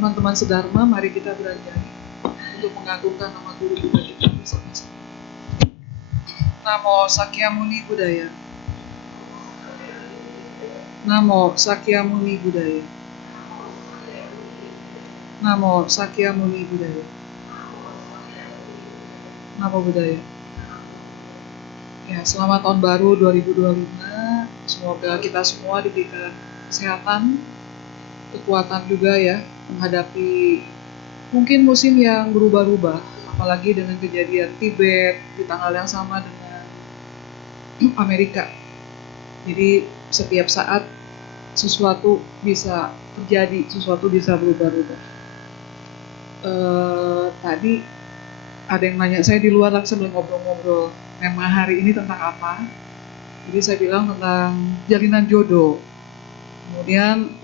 Teman-teman sedharma, mari kita bernyanyi untuk mengagungkan nama guru kita bersama-sama. Namo Sakyamuni Buddhaya. Namo Sakyamuni Buddhaya. Namo Sakyamuni Buddhaya. Namo Buddhaya. Ya, selamat tahun baru 2025. Semoga kita semua diberikan kesehatan, kekuatan juga ya menghadapi mungkin musim yang berubah-ubah, apalagi dengan kejadian Tibet di tanggal yang sama dengan Amerika. Jadi setiap saat sesuatu bisa terjadi, sesuatu bisa berubah-ubah. Tadi ada yang nanya saya di luar sambil ngobrol-ngobrol, tema hari ini tentang apa? Jadi saya bilang tentang jalinan jodoh. Kemudian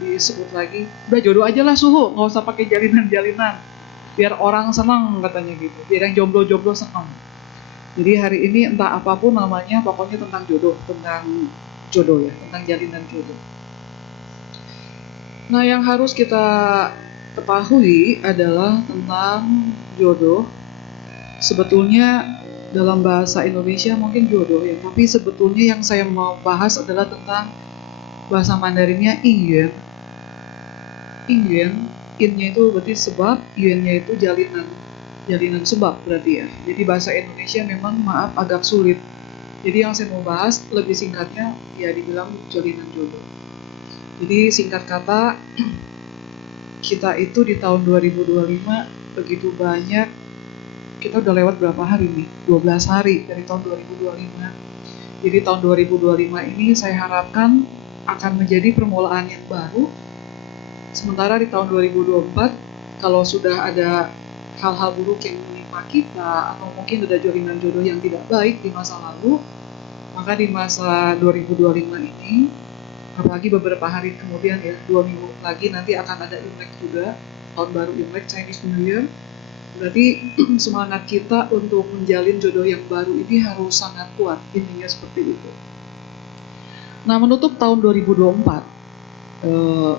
disebut lagi, udah jodoh aja lah Suhu, nggak usah pakai jalinan-jalinan, biar orang senang katanya gitu, biar yang jomblo-jomblo senang. Jadi hari ini entah apapun namanya, pokoknya tentang jodoh ya, tentang jalinan jodoh. Nah, yang harus kita ketahui adalah tentang jodoh. Sebetulnya dalam bahasa Indonesia mungkin jodoh ya, tapi sebetulnya yang saya mau bahas adalah tentang bahasa Mandarinnya Yingyuan. Yingyuan, Yin-nya itu berarti sebab, Yuan-nya itu jalinan sebab berarti ya. Jadi bahasa Indonesia memang agak sulit. Jadi yang saya mau bahas lebih singkatnya ya dibilang jalinan jodoh. Jadi singkat kata, kita itu di tahun 2025 begitu banyak, kita udah lewat berapa hari nih? 12 hari dari tahun 2025. Jadi tahun 2025 ini saya harapkan akan menjadi permulaan yang baru. Sementara di tahun 2024, kalau sudah ada hal-hal buruk yang menimpa kita, atau mungkin ada jalinan jodoh yang tidak baik di masa lalu, maka di masa 2025 ini, apalagi beberapa hari kemudian ya, 2 minggu lagi nanti akan ada Imlek juga, tahun baru Imlek, Chinese New Year. Berarti semangat kita untuk menjalin jodoh yang baru ini harus sangat kuat, intinya seperti itu. Nah, menutup tahun 2024,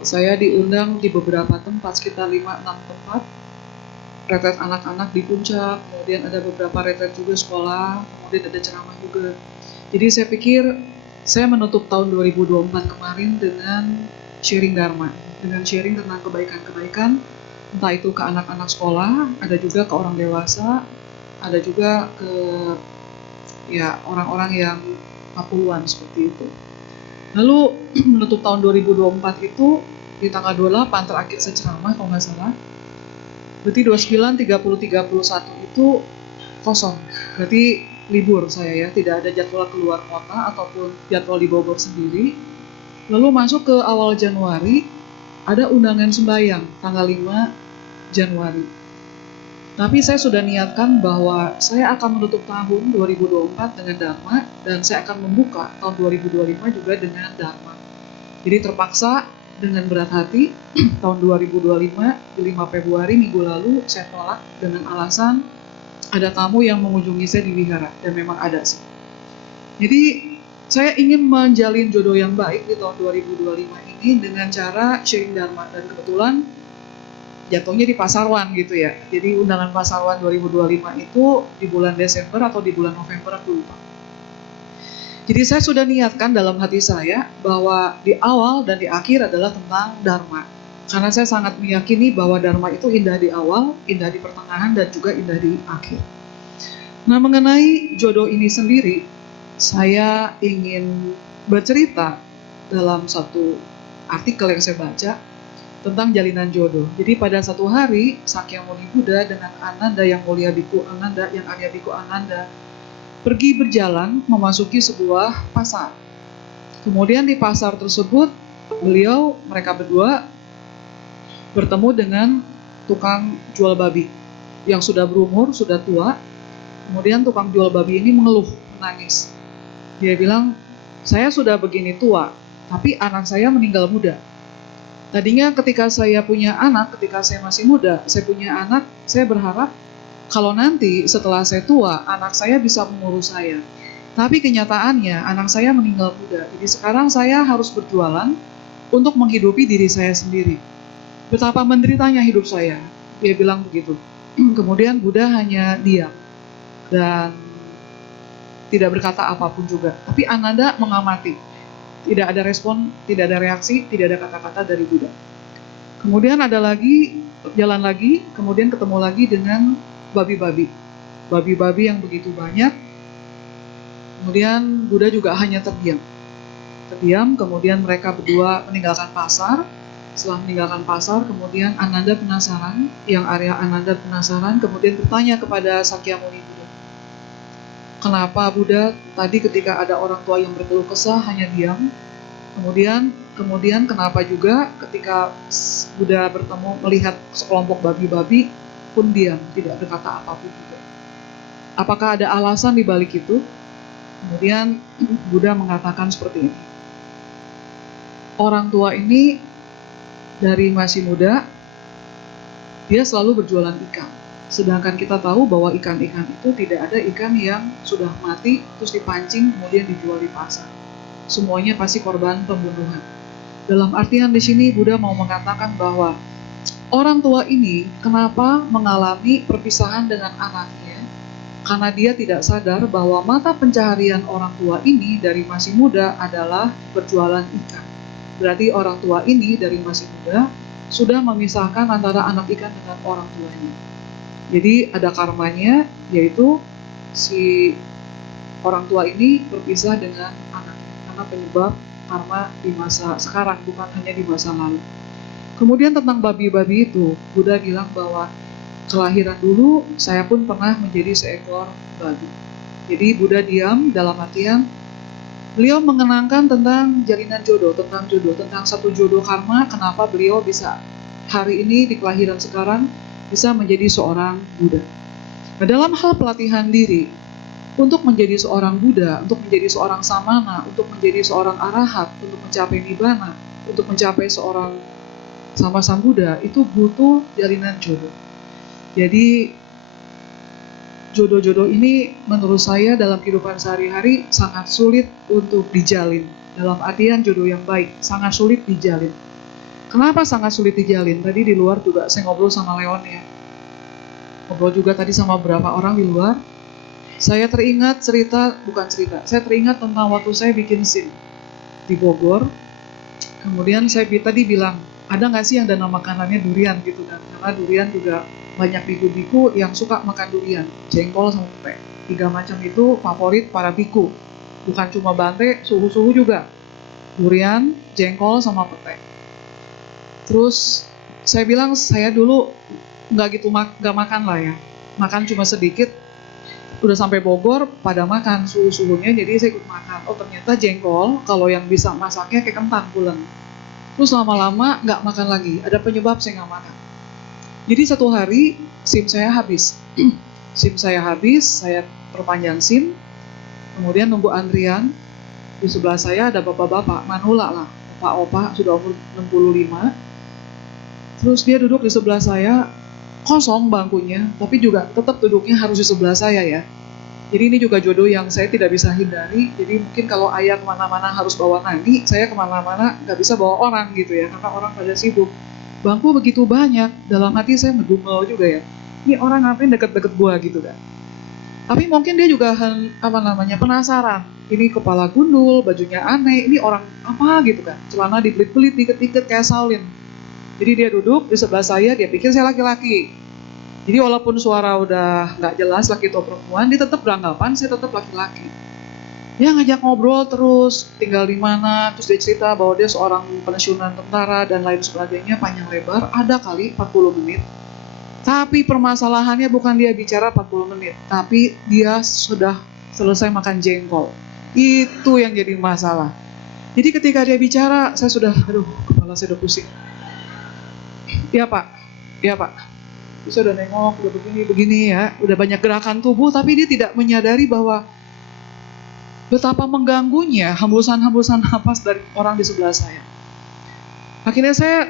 saya diundang di beberapa tempat, sekitar 5-6 tempat, retret anak-anak di Puncak, kemudian ada beberapa retret juga sekolah, kemudian ada ceramah juga. Jadi saya pikir saya menutup tahun 2024 kemarin dengan sharing dharma, dengan sharing tentang kebaikan-kebaikan, entah itu ke anak-anak sekolah, ada juga ke orang dewasa, ada juga ke ya orang-orang yang 40-an seperti itu. Lalu menutup tahun 2024 itu di tanggal 28 terakhir saya ceramah kalau nggak salah. Berarti 29, 30, 31 itu kosong. Berarti libur saya ya, tidak ada jadwal keluar kota ataupun jadwal di Bogor sendiri. Lalu masuk ke awal Januari, ada undangan sembahyang tanggal 5 Januari. Tapi saya sudah niatkan bahwa saya akan menutup tahun 2024 dengan Dharma, dan saya akan membuka tahun 2025 juga dengan Dharma. Jadi terpaksa dengan berat hati, tahun 2025 di 5 Februari minggu lalu saya tolak dengan alasan ada tamu yang mengunjungi saya di wihara, dan memang ada sih. Jadi saya ingin menjalin jodoh yang baik di tahun 2025 ini dengan cara sharing Dharma, dan kebetulan jatuhnya di Pasarwan gitu ya. Jadi undangan Pasarwan 2025 itu di bulan Desember atau di bulan November, aku lupa. Jadi saya sudah niatkan dalam hati saya bahwa di awal dan di akhir adalah tentang Dharma. Karena saya sangat meyakini bahwa Dharma itu indah di awal, indah di pertengahan, dan juga indah di akhir. Nah, mengenai jodoh ini sendiri, saya ingin bercerita dalam satu artikel yang saya baca tentang jalinan jodoh. Jadi pada satu hari, Sakyamuni Buddha dengan Ananda yang mulia Biku Ananda, yang Arya Biku Ananda, pergi berjalan memasuki sebuah pasar. Kemudian di pasar tersebut, mereka berdua bertemu dengan tukang jual babi yang sudah berumur, sudah tua. Kemudian tukang jual babi ini mengeluh, menangis. Dia bilang, saya sudah begini tua, tapi anak saya meninggal muda. Tadinya ketika saya punya anak, ketika saya masih muda, saya punya anak, saya berharap kalau nanti setelah saya tua, anak saya bisa mengurus saya. Tapi kenyataannya anak saya meninggal muda. Jadi sekarang saya harus berjualan untuk menghidupi diri saya sendiri. Betapa menderitanya hidup saya. Dia bilang begitu. Kemudian Buddha hanya diam dan tidak berkata apapun juga. Tapi Ananda mengamati. Tidak ada respon, tidak ada reaksi, tidak ada kata-kata dari Buddha. Kemudian ada lagi, jalan lagi, kemudian ketemu lagi dengan babi-babi. Babi-babi yang begitu banyak. Kemudian Buddha juga hanya terdiam. Terdiam, kemudian mereka berdua meninggalkan pasar. Setelah meninggalkan pasar, kemudian Ananda penasaran, yang Arya Ananda penasaran, kemudian bertanya kepada Sakyamuni Buddha. Kenapa Buddha tadi ketika ada orang tua yang berkeluh kesah hanya diam? Kemudian kenapa juga ketika Buddha bertemu melihat sekelompok babi-babi pun diam, tidak berkata apapun juga. Apakah ada alasan di balik itu? Kemudian Buddha mengatakan seperti ini. Orang tua ini dari masih muda, dia selalu berjualan ikan. Sedangkan kita tahu bahwa ikan-ikan itu tidak ada ikan yang sudah mati, terus dipancing, kemudian dijual di pasar. Semuanya pasti korban pembunuhan. Dalam artian di sini Buddha mau mengatakan bahwa orang tua ini kenapa mengalami perpisahan dengan anaknya? Karena dia tidak sadar bahwa mata pencaharian orang tua ini dari masih muda adalah berjualan ikan. Berarti orang tua ini dari masih muda sudah memisahkan antara anak ikan dengan orang tuanya. Jadi ada karmanya, yaitu si orang tua ini berpisah dengan anaknya karena penyebab karma di masa sekarang, bukan hanya di masa lalu. Kemudian tentang babi-babi itu, Buddha bilang bahwa kelahiran dulu saya pun pernah menjadi seekor babi. Jadi Buddha diam dalam artian beliau mengenangkan tentang jalinan jodoh, tentang satu jodoh karma, kenapa beliau bisa hari ini di kelahiran sekarang bisa menjadi seorang Buddha. Nah, dalam hal pelatihan diri, untuk menjadi seorang Buddha, untuk menjadi seorang samana, untuk menjadi seorang arahat, untuk mencapai nibbana, untuk mencapai seorang sama sang Buddha, itu butuh jalinan jodoh. Jadi jodoh-jodoh ini menurut saya dalam kehidupan sehari-hari sangat sulit untuk dijalin. Dalam artian jodoh yang baik, sangat sulit dijalin. Kenapa sangat sulit dijalin? Tadi di luar juga saya ngobrol sama Leon ya. Ngobrol juga tadi sama beberapa orang di luar. Saya teringat saya teringat tentang waktu saya bikin SIM di Bogor. Kemudian saya tadi bilang, ada nggak sih yang ada nama makanannya durian gitu kan? Karena durian juga banyak biku-biku yang suka makan durian, jengkol sama pete. 3 macam itu favorit para biku. Bukan cuma bante, suhu-suhu juga. Durian, jengkol sama pete. Terus saya bilang saya dulu nggak makan lah ya. Makan cuma sedikit. Udah sampai Bogor pada makan suhu-suhunya, jadi saya ikut makan. Oh ternyata jengkol kalau yang bisa masaknya kayak kentang pulen. Terus lama-lama nggak makan lagi. Ada penyebab saya nggak makan. Jadi satu hari SIM saya habis. SIM saya habis, saya perpanjang SIM. Kemudian nunggu antrian. Di sebelah saya ada bapak-bapak, manula lah. Opa-opa sudah umur 65. Terus dia duduk di sebelah saya, kosong bangkunya, tapi juga tetap duduknya harus di sebelah saya ya. Jadi ini juga jodoh yang saya tidak bisa hindari. Jadi mungkin kalau ayah kemana-mana harus bawa Nani, saya kemana-mana nggak bisa bawa orang gitu ya, karena orang pada sibuk. Bangku begitu banyak, dalam hati saya ngedumel juga ya. Ini orang ngapain deket-deket gua gitu kan. Tapi mungkin dia juga penasaran. Ini kepala gundul, bajunya aneh, ini orang apa gitu kan. Celana dibelit-belit, diket-diket kayak Shaolin. Jadi dia duduk di sebelah saya, dia pikir saya laki-laki. Jadi walaupun suara udah nggak jelas laki atau perempuan, dia tetap beranggapan saya tetap laki-laki. Dia ngajak ngobrol terus, tinggal di mana, terus dia cerita bahwa dia seorang pensiunan tentara dan lain sebagainya, panjang lebar, ada kali 40 menit. Tapi permasalahannya bukan dia bicara 40 menit, tapi dia sudah selesai makan jengkol. Itu yang jadi masalah. Jadi ketika dia bicara, saya sudah, kepala saya udah pusing. Iya Pak. Bisa udah nengok, udah begini ya, udah banyak gerakan tubuh, tapi dia tidak menyadari bahwa betapa mengganggunya hembusan-hembusan napas dari orang di sebelah saya. Akhirnya saya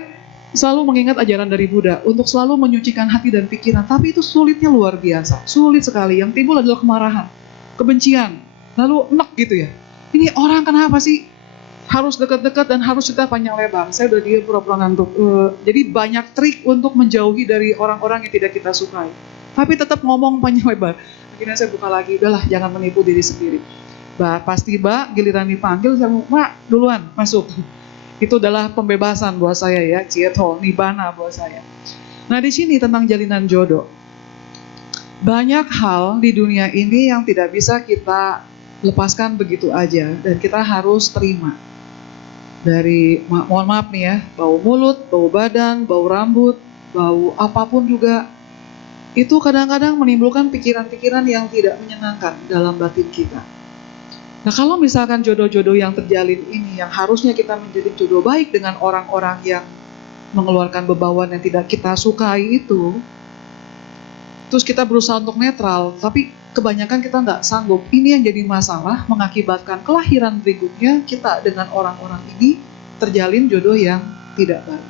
selalu mengingat ajaran dari Buddha untuk selalu menyucikan hati dan pikiran, tapi itu sulitnya luar biasa, sulit sekali. Yang timbul adalah kemarahan, kebencian, lalu enek gitu ya. Ini orang kenapa sih? harus dekat-dekat dan harus kita panjang lebar. Saya udah dia pura-pura ngantuk. Jadi banyak trik untuk menjauhi dari orang-orang yang tidak kita sukai. Tapi tetap ngomong panjang lebar. Akhirnya saya buka lagi, udahlah jangan menipu diri sendiri. Pas tiba giliran dipanggil, saya mau, Mak duluan masuk. Itu adalah pembebasan buat saya ya, cieto, nibana buat saya. Nah di sini tentang jalinan jodoh. Banyak hal di dunia ini yang tidak bisa kita lepaskan begitu aja dan kita harus terima. Dari, mohon maaf nih ya, bau mulut, bau badan, bau rambut, bau apapun juga, itu kadang-kadang menimbulkan pikiran-pikiran yang tidak menyenangkan dalam batin kita. Nah kalau misalkan jodoh-jodoh yang terjalin ini, yang harusnya kita menjadi jodoh baik dengan orang-orang yang mengeluarkan bebauan yang tidak kita sukai itu, terus kita berusaha untuk netral, tapi kebanyakan kita nggak sanggup. Ini yang jadi masalah, mengakibatkan kelahiran berikutnya kita dengan orang-orang ini terjalin jodoh yang tidak baik.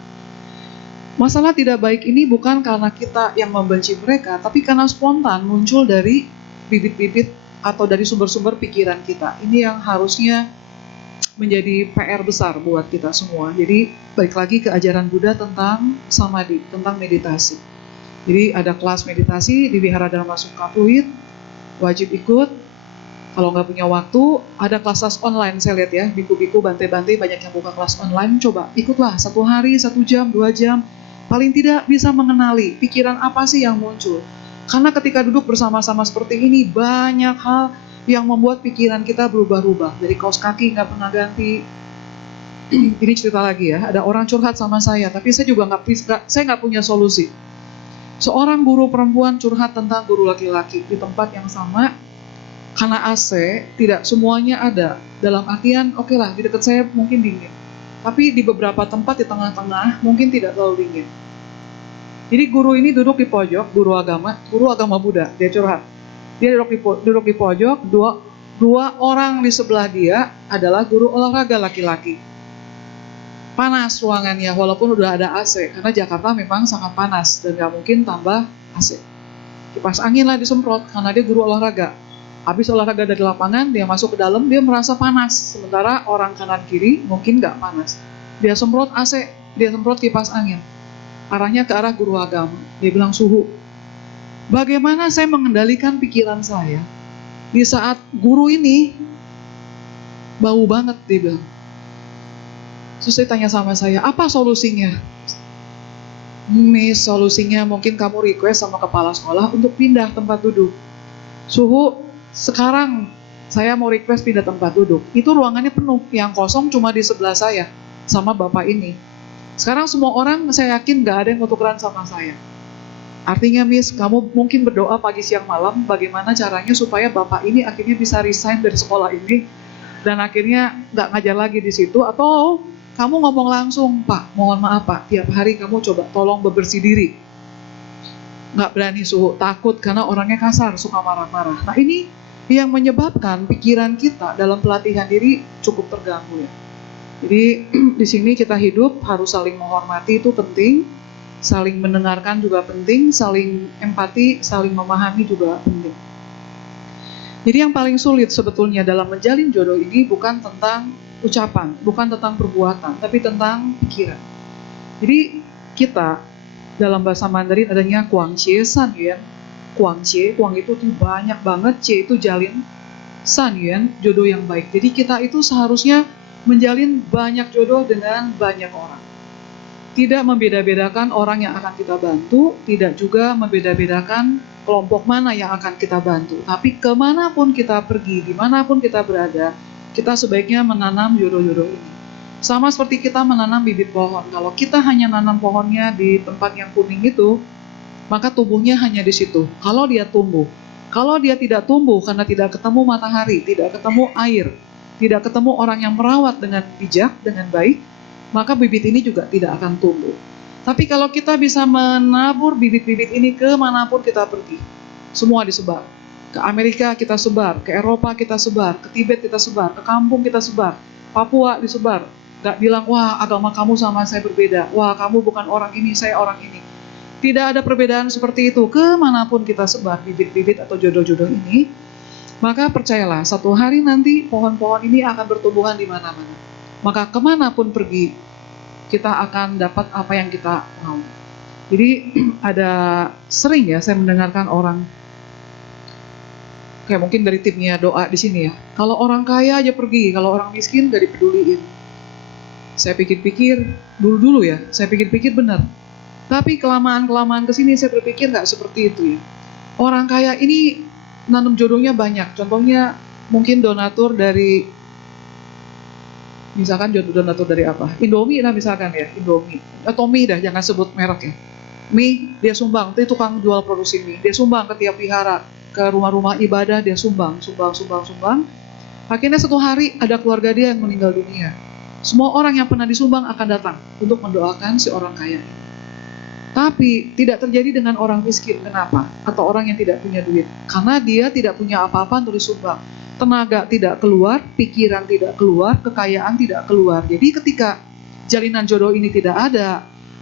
Masalah tidak baik ini bukan karena kita yang membenci mereka, tapi karena spontan muncul dari bibit-bibit atau dari sumber-sumber pikiran kita. Ini yang harusnya menjadi PR besar buat kita semua. Jadi balik lagi ke ajaran Buddha tentang samadhi, tentang meditasi. Jadi ada kelas meditasi di Wihara Dharma Sukha Pluit, wajib ikut. Kalau nggak punya waktu, ada kelas online saya lihat ya, biku-biku, bante-bante banyak yang buka kelas online. Coba ikutlah 1 hari, 1 jam, 2 jam. Paling tidak bisa mengenali pikiran apa sih yang muncul. Karena ketika duduk bersama-sama seperti ini, banyak hal yang membuat pikiran kita berubah-ubah. Dari kaos kaki nggak pernah ganti. Ini cerita lagi ya, ada orang curhat sama saya, tapi saya juga nggak punya solusi. Seorang guru perempuan curhat tentang guru laki-laki di tempat yang sama, karena AC tidak semuanya ada. Dalam artian, oke lah, di dekat saya mungkin dingin. Tapi di beberapa tempat di tengah-tengah mungkin tidak terlalu dingin. Jadi guru ini duduk di pojok, guru agama Buddha, dia curhat. Dia duduk di pojok, dua orang di sebelah dia adalah guru olahraga laki-laki. Panas ruangannya walaupun udah ada AC, karena Jakarta memang sangat panas dan gak mungkin tambah AC. Kipas angin lah disemprot karena dia guru olahraga. Habis olahraga dari lapangan, dia masuk ke dalam, dia merasa panas. Sementara orang kanan kiri mungkin gak panas. Dia semprot AC, dia semprot kipas angin. Arahnya ke arah guru agama. Dia bilang suhu. Bagaimana saya mengendalikan pikiran saya di saat guru ini bau banget, dia bilang. Terus saya tanya sama saya, apa solusinya? Solusinya mungkin kamu request sama kepala sekolah untuk pindah tempat duduk. Suhu, sekarang saya mau request pindah tempat duduk. Itu ruangannya penuh, yang kosong cuma di sebelah saya sama bapak ini. Sekarang semua orang saya yakin gak ada yang mau tukeran sama saya. Artinya Miss, kamu mungkin berdoa pagi siang malam bagaimana caranya supaya bapak ini akhirnya bisa resign dari sekolah ini dan akhirnya gak ngajar lagi di situ, atau kamu ngomong langsung, Pak, mohon maaf Pak, tiap hari kamu coba tolong bebersih diri. Nggak berani suhu, takut karena orangnya kasar, suka marah-marah. Nah ini yang menyebabkan pikiran kita dalam pelatihan diri cukup terganggu ya. Jadi di sini kita hidup harus saling menghormati, itu penting. Saling mendengarkan juga penting, saling empati, saling memahami juga penting. Jadi yang paling sulit sebetulnya dalam menjalin jodoh ini bukan tentang ucapan, bukan tentang perbuatan, tapi tentang pikiran. Jadi kita dalam bahasa Mandarin adanya Kuang Xie San Yuan. Kuang Xie, Kuang itu tuh banyak banget, Xie itu jalin, San Yuan jodoh yang baik. Jadi kita itu seharusnya menjalin banyak jodoh dengan banyak orang. Tidak membeda-bedakan orang yang akan kita bantu, tidak juga membeda-bedakan kelompok mana yang akan kita bantu. Tapi kemanapun kita pergi, dimanapun kita berada, kita sebaiknya menanam jodoh-jodoh ini. Sama seperti kita menanam bibit pohon. Kalau kita hanya nanam pohonnya di tempat yang kuning itu, maka tumbuhnya hanya di situ. Kalau dia tumbuh. Kalau dia tidak tumbuh karena tidak ketemu matahari, tidak ketemu air, tidak ketemu orang yang merawat dengan bijak, dengan baik, maka bibit ini juga tidak akan tumbuh. Tapi kalau kita bisa menabur bibit-bibit ini kemanapun kita pergi, semua disebar. Ke Amerika kita sebar, ke Eropa kita sebar, ke Tibet kita sebar, ke kampung kita sebar, Papua disebar. Gak bilang, wah agama kamu sama saya berbeda, wah kamu bukan orang ini, saya orang ini. Tidak ada perbedaan seperti itu. Kemanapun kita sebar bibit-bibit atau jodoh-jodoh ini, maka percayalah, satu hari nanti pohon-pohon ini akan bertumbuhan di mana-mana. maka kemanapun pergi, kita akan dapat apa yang kita mau. Jadi ada sering ya saya mendengarkan orang, kayak mungkin dari timnya doa di sini ya, kalau orang kaya aja pergi, kalau orang miskin gak dipeduliin. Saya pikir-pikir, dulu ya, saya pikir-pikir benar. Tapi kelamaan kesini saya berpikir gak seperti itu ya. Orang kaya ini nanam jodohnya banyak. Contohnya mungkin donatur dari, misalkan donatur dari apa? Indomie lah misalkan ya, Indomie. Atau mie dah, jangan sebut merek ya. Mie, dia sumbang, itu tukang jual produksi mie. Dia sumbang ke tiap wihara, ke rumah-rumah ibadah, dia sumbang. Akhirnya satu hari ada keluarga dia yang meninggal dunia. Semua orang yang pernah disumbang akan datang untuk mendoakan si orang kaya. Tapi tidak terjadi dengan orang miskin. Kenapa? Atau orang yang tidak punya duit. Karena dia tidak punya apa-apa untuk disumbang. Tenaga tidak keluar, pikiran tidak keluar, kekayaan tidak keluar. Jadi ketika jalinan jodoh ini tidak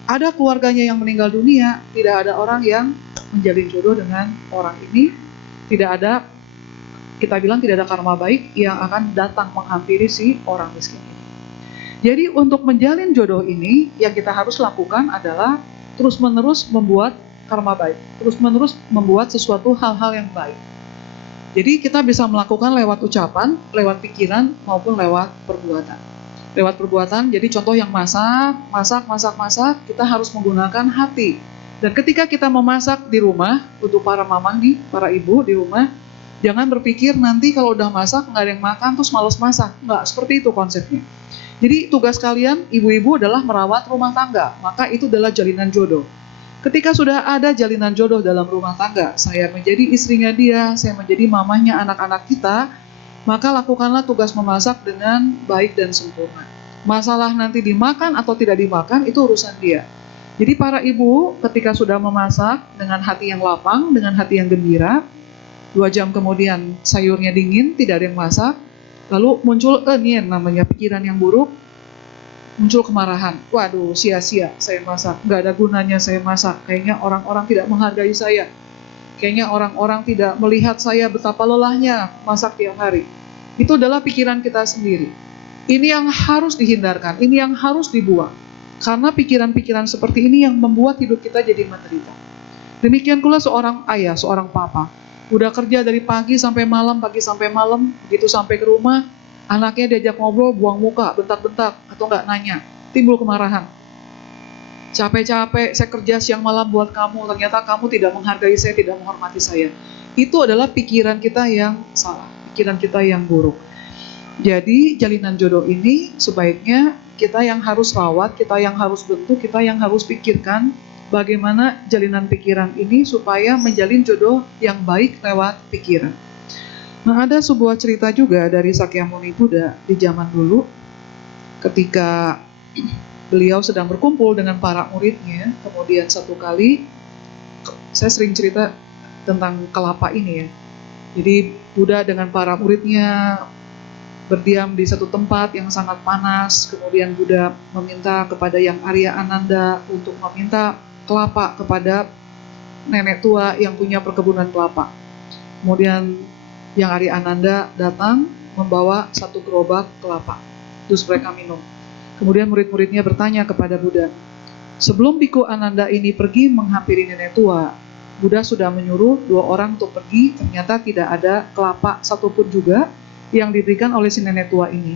ada keluarganya yang meninggal dunia, tidak ada orang yang menjalin jodoh dengan orang ini, tidak ada, kita bilang tidak ada karma baik yang akan datang menghampiri si orang miskin ini. Jadi untuk menjalin jodoh ini, yang kita harus lakukan adalah terus-menerus membuat karma baik, terus-menerus membuat sesuatu hal-hal yang baik. Jadi kita bisa melakukan lewat ucapan, lewat pikiran, maupun lewat perbuatan. Lewat perbuatan, jadi contoh yang masak, kita harus menggunakan hati. Dan ketika kita memasak di rumah, untuk para mamang nih, para ibu di rumah, jangan berpikir nanti kalau udah masak nggak ada yang makan terus malas masak. Nggak, seperti itu konsepnya. Jadi tugas kalian, ibu-ibu, adalah merawat rumah tangga. Maka itu adalah jalinan jodoh. Ketika sudah ada jalinan jodoh dalam rumah tangga, saya menjadi istrinya dia, saya menjadi mamahnya anak-anak kita, maka lakukanlah tugas memasak dengan baik dan sempurna. Masalah nanti dimakan atau tidak dimakan, itu urusan dia. Jadi para ibu ketika sudah memasak dengan hati yang lapang, dengan hati yang gembira, 2 jam kemudian sayurnya dingin, tidak ada yang masak, lalu muncul namanya pikiran yang buruk, muncul kemarahan. Waduh, sia-sia saya masak, nggak ada gunanya saya masak. Kayaknya orang-orang tidak menghargai saya. Kayaknya orang-orang tidak melihat saya betapa lelahnya masak tiap hari. Itu adalah pikiran kita sendiri. Ini yang harus dihindarkan, ini yang harus dibuang. Karena pikiran-pikiran seperti ini yang membuat hidup kita jadi menderita. Demikian pula seorang ayah, seorang papa. Udah kerja dari pagi sampai malam, begitu sampai ke rumah, anaknya diajak ngobrol, buang muka, bentak-bentak, atau nggak nanya, timbul kemarahan. Capek-capek, saya kerja siang malam buat kamu, ternyata kamu tidak menghargai saya, tidak menghormati saya. Itu adalah pikiran kita yang salah, pikiran kita yang buruk. Jadi jalinan jodoh ini sebaiknya kita yang harus rawat, kita yang harus bentuk, kita yang harus pikirkan bagaimana jalinan pikiran ini supaya menjalin jodoh yang baik lewat pikiran. Nah, ada sebuah cerita juga dari Sakyamuni Buddha di zaman dulu, ketika beliau sedang berkumpul dengan para muridnya. Kemudian satu kali, saya sering cerita tentang kelapa ini ya. Jadi Buddha dengan para muridnya berdiam di satu tempat yang sangat panas. Kemudian Buddha meminta kepada yang Arya Ananda untuk meminta kelapa kepada nenek tua yang punya perkebunan kelapa. Kemudian yang Arya Ananda datang membawa satu gerobak kelapa, terus mereka minum. Kemudian murid-muridnya bertanya kepada Buddha, sebelum Biku Ananda ini pergi menghampiri nenek tua, Buddha sudah menyuruh 2 orang untuk pergi, ternyata tidak ada kelapa satupun juga yang diberikan oleh si nenek tua ini.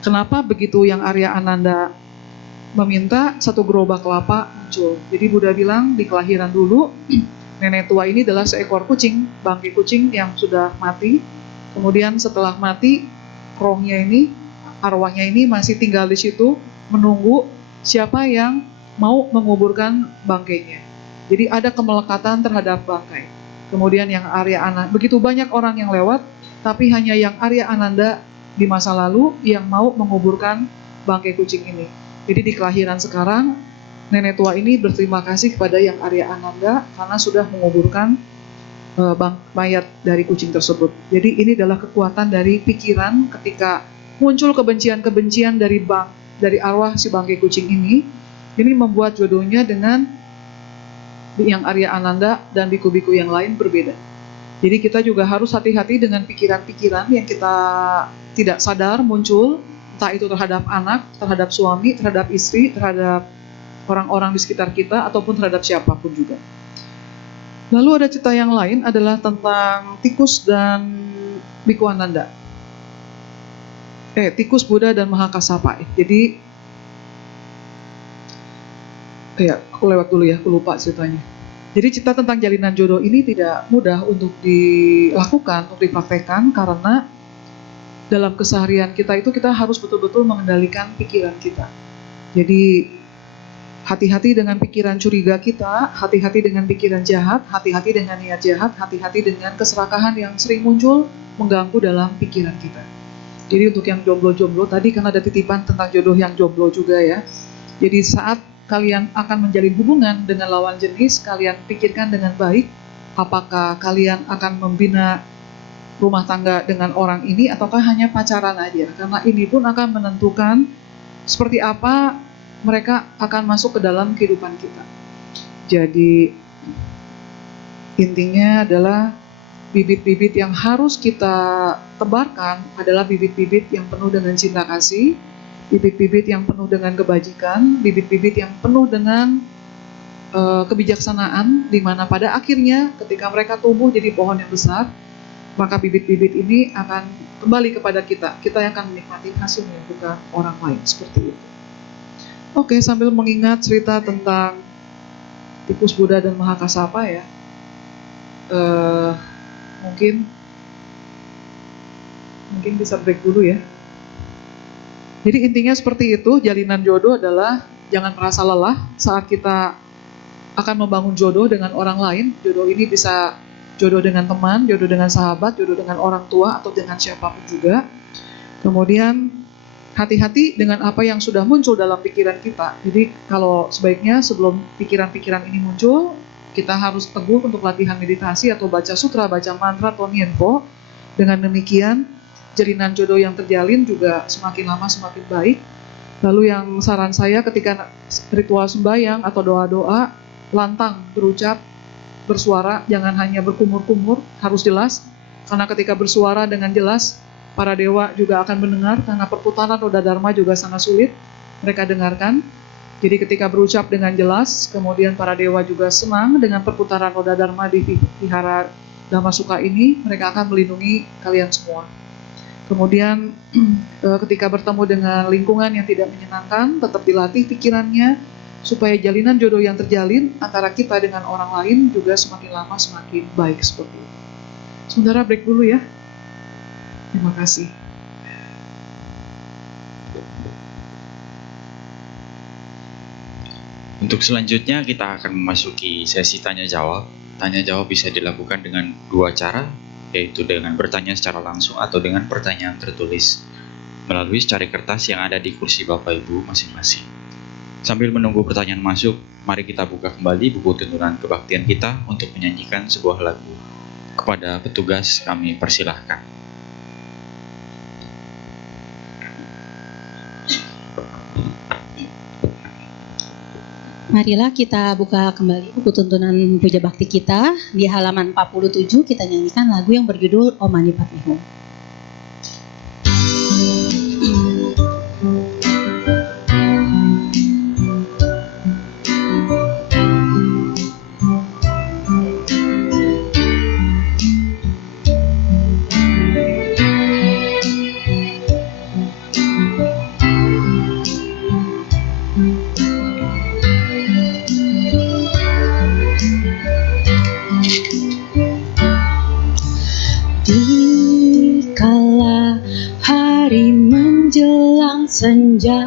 Kenapa begitu yang Arya Ananda meminta 1 gerobak kelapa muncul? Jadi Buddha bilang di kelahiran dulu, nenek tua ini adalah seekor kucing, bangkai kucing yang sudah mati. Kemudian setelah mati, rohnya ini, arwahnya ini masih tinggal di situ, menunggu siapa yang mau menguburkan bangkainya. Jadi ada kemelekatan terhadap bangkai. Kemudian yang Arya Ananda, begitu banyak orang yang lewat, tapi hanya yang Arya Ananda di masa lalu yang mau menguburkan bangkai kucing ini. Jadi di kelahiran sekarang, nenek tua ini berterima kasih kepada yang Arya Ananda karena sudah menguburkan mayat dari kucing tersebut. Jadi ini adalah kekuatan dari pikiran ketika muncul kebencian-kebencian dari arwah si bangkai kucing ini membuat jodohnya dengan yang Arya Ananda dan biku-biku yang lain berbeda. Jadi kita juga harus hati-hati dengan pikiran-pikiran yang kita tidak sadar muncul, entah entah itu terhadap anak, terhadap suami, terhadap istri, terhadap orang-orang di sekitar kita, ataupun terhadap siapapun juga. Lalu ada cerita yang lain adalah tentang tikus dan Biku Ananda. Tikus, Buddha, dan Mahakasapa. Jadi, aku lewat dulu ya, aku lupa ceritanya. Jadi cerita tentang jalinan jodoh ini tidak mudah untuk dilakukan, untuk dipraktekkan, karena dalam keseharian kita itu kita harus betul-betul mengendalikan pikiran kita. Jadi hati-hati dengan pikiran curiga kita, hati-hati dengan pikiran jahat, hati-hati dengan niat jahat, hati-hati dengan keserakahan yang sering muncul mengganggu dalam pikiran kita. Jadi untuk yang jomblo-jomblo, tadi kan ada titipan tentang jodoh yang jomblo juga ya. Jadi saat kalian akan menjalin hubungan dengan lawan jenis, kalian pikirkan dengan baik, apakah kalian akan membina rumah tangga dengan orang ini ataukah hanya pacaran aja, karena ini pun akan menentukan seperti apa mereka akan masuk ke dalam kehidupan kita. Jadi intinya adalah bibit-bibit yang harus kita tebarkan adalah bibit-bibit yang penuh dengan cinta kasih, bibit-bibit yang penuh dengan kebajikan, bibit-bibit yang penuh dengan kebijaksanaan, di mana pada akhirnya ketika mereka tumbuh jadi pohon yang besar, maka bibit-bibit ini akan kembali kepada kita. Kita yang akan menikmati hasilnya, bukan orang lain, seperti itu. Oke, sambil mengingat cerita tentang tikus, Buddha, dan Mahakasapa ya, mungkin bisa break dulu ya. Jadi intinya seperti itu, jalinan jodoh adalah jangan merasa lelah saat kita akan membangun jodoh dengan orang lain. Jodoh ini bisa jodoh dengan teman, jodoh dengan sahabat, jodoh dengan orang tua, atau dengan siapapun juga. Kemudian hati-hati dengan apa yang sudah muncul dalam pikiran kita. Jadi kalau sebaiknya sebelum pikiran-pikiran ini muncul, kita harus teguh untuk latihan meditasi atau baca sutra, baca mantra atau nianpo. Dengan demikian, jalinan jodoh yang terjalin juga semakin lama semakin baik. Lalu yang saran saya ketika ritual sembahyang atau doa-doa, lantang berucap, bersuara, jangan hanya berkumur-kumur, harus jelas. Karena ketika bersuara dengan jelas, para dewa juga akan mendengar, karena perputaran roda dharma juga sangat sulit mereka dengarkan. Jadi ketika berucap dengan jelas, kemudian para dewa juga senang dengan perputaran roda dharma di vihara Dhammasuka ini, mereka akan melindungi kalian semua. Kemudian ketika bertemu dengan lingkungan yang tidak menyenangkan, tetap dilatih pikirannya, supaya jalinan jodoh yang terjalin antara kita dengan orang lain juga semakin lama semakin baik seperti itu. Sementara break dulu ya. Terima kasih. Untuk selanjutnya kita akan memasuki sesi tanya jawab. Tanya jawab bisa dilakukan dengan dua cara, yaitu dengan bertanya secara langsung atau dengan pertanyaan tertulis melalui secari kertas yang ada di kursi Bapak Ibu masing-masing. Sambil menunggu pertanyaan masuk, mari kita buka kembali buku tuntunan kebaktian kita untuk menyanyikan sebuah lagu. Kepada petugas kami persilahkan. Marilah kita buka kembali buku tuntunan puja bakti kita. Di halaman 47 kita nyanyikan lagu yang berjudul Om Mani Padme Hum. Senja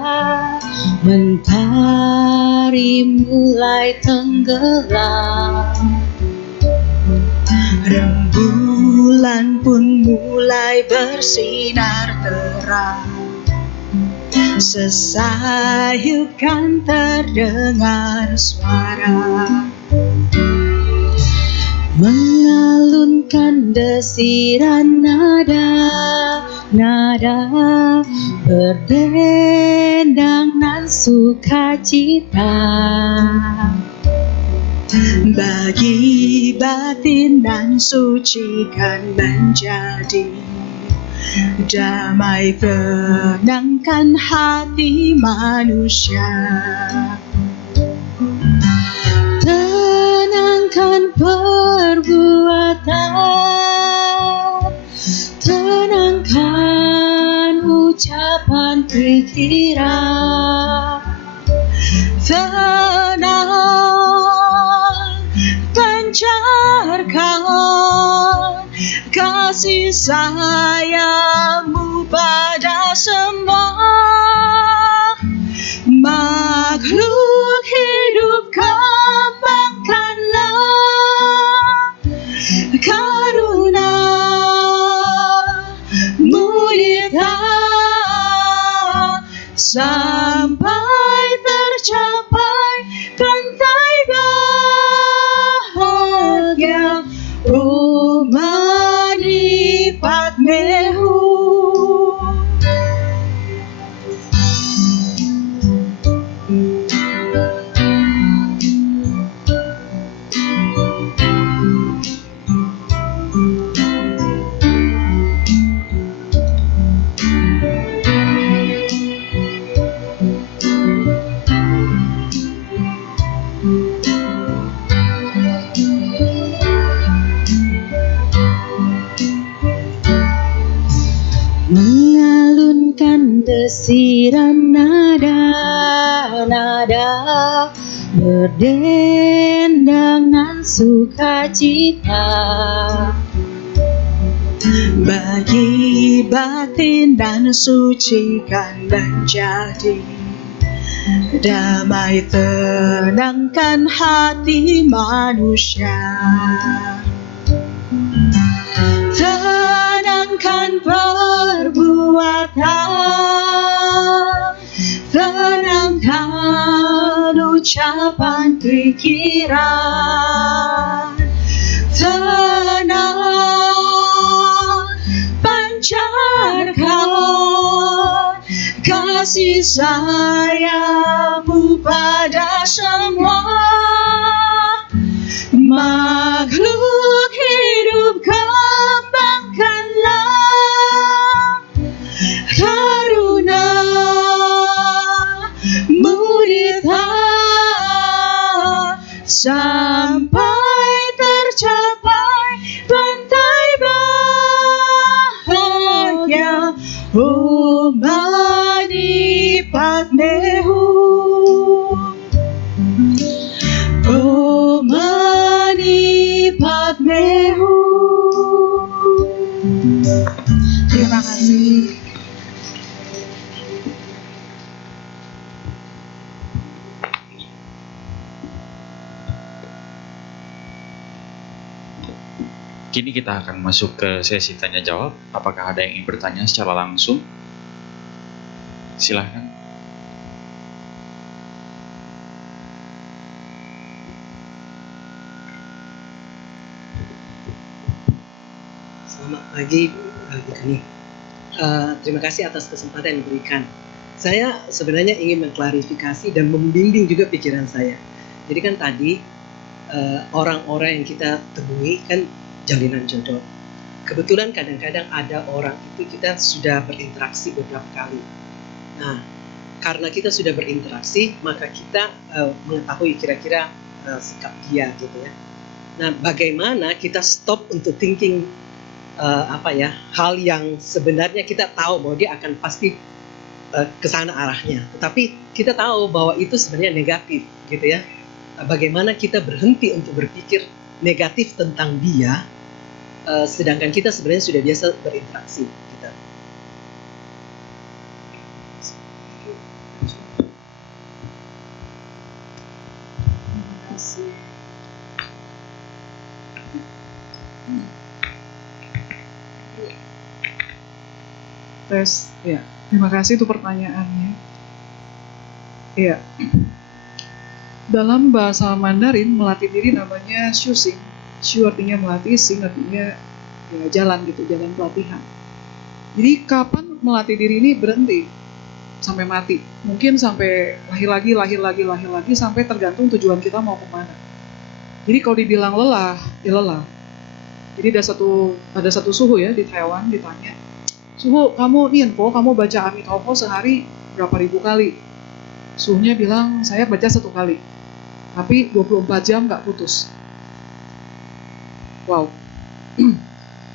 mentari mulai tenggelam, rembulan pun mulai bersinar terang, sesayukan terdengar suara mengalunkan desiran nada berdendang nan sukacita bagi batin dan suci kan menjadi damai tenangkan hati manusia. Tenangkan perbuatan, tenangkan ucapan pikiran, tenang pancarkan kasih sayangmu pada semua makhluk hidup. Kembangkanlah karunia-Mu kita sampai tercapai pantai bahagia. Oh Mani Padmehu. Mengalunkan desiran nada-nada berdendangan sukacita bagi batin dan sucikan menjadi damai tenangkan hati manusia. Tenangkan perbuatan, tenangkan ucapan pikiran, tenang pancarkan kasih sayangmu pada semua makhluk hidup. Kembangkanlah karunia-Mu kita sampai tercapai pantai bahagia. Oh Mani Padmehu. Oh Mani Padmehu. Terima kasih. Kini kita akan masuk ke sesi tanya jawab. Apakah ada yang ingin bertanya secara langsung? Silahkan. Selamat pagi, Bu Kani. Terima kasih atas kesempatan yang diberikan. Saya sebenarnya ingin mengklarifikasi dan membimbing juga pikiran saya. Jadi kan tadi orang-orang yang kita temui kan jalinan jodoh. Kebetulan kadang-kadang ada orang itu kita sudah berinteraksi beberapa kali. Nah, karena kita sudah berinteraksi, maka kita mengetahui kira-kira sikap dia gitu ya. Nah, bagaimana kita stop untuk thinking hal yang sebenarnya kita tahu bahwa dia akan pasti ke sana arahnya. Tetapi kita tahu bahwa itu sebenarnya negatif gitu ya. Bagaimana kita berhenti untuk berpikir negatif tentang dia, sedangkan kita sebenarnya sudah biasa berinteraksi. Kita. Tes, ya. Terima kasih itu pertanyaannya. Ya. Dalam bahasa Mandarin melatih diri namanya shusing. Shu artinya melatih, sing artinya ya jalan gitu, jalan pelatihan. Jadi kapan melatih diri ini berhenti sampai mati? Mungkin sampai lahir lagi sampai tergantung tujuan kita mau kemana. Jadi kalau dibilang lelah, ya lelah. Jadi ada satu suhu ya di Taiwan ditanya, Suhu, kamu nih info, kamu baca Amitabha sehari berapa ribu kali? Suhunya bilang, saya baca 1 kali. Tapi 24 jam nggak putus. Wow.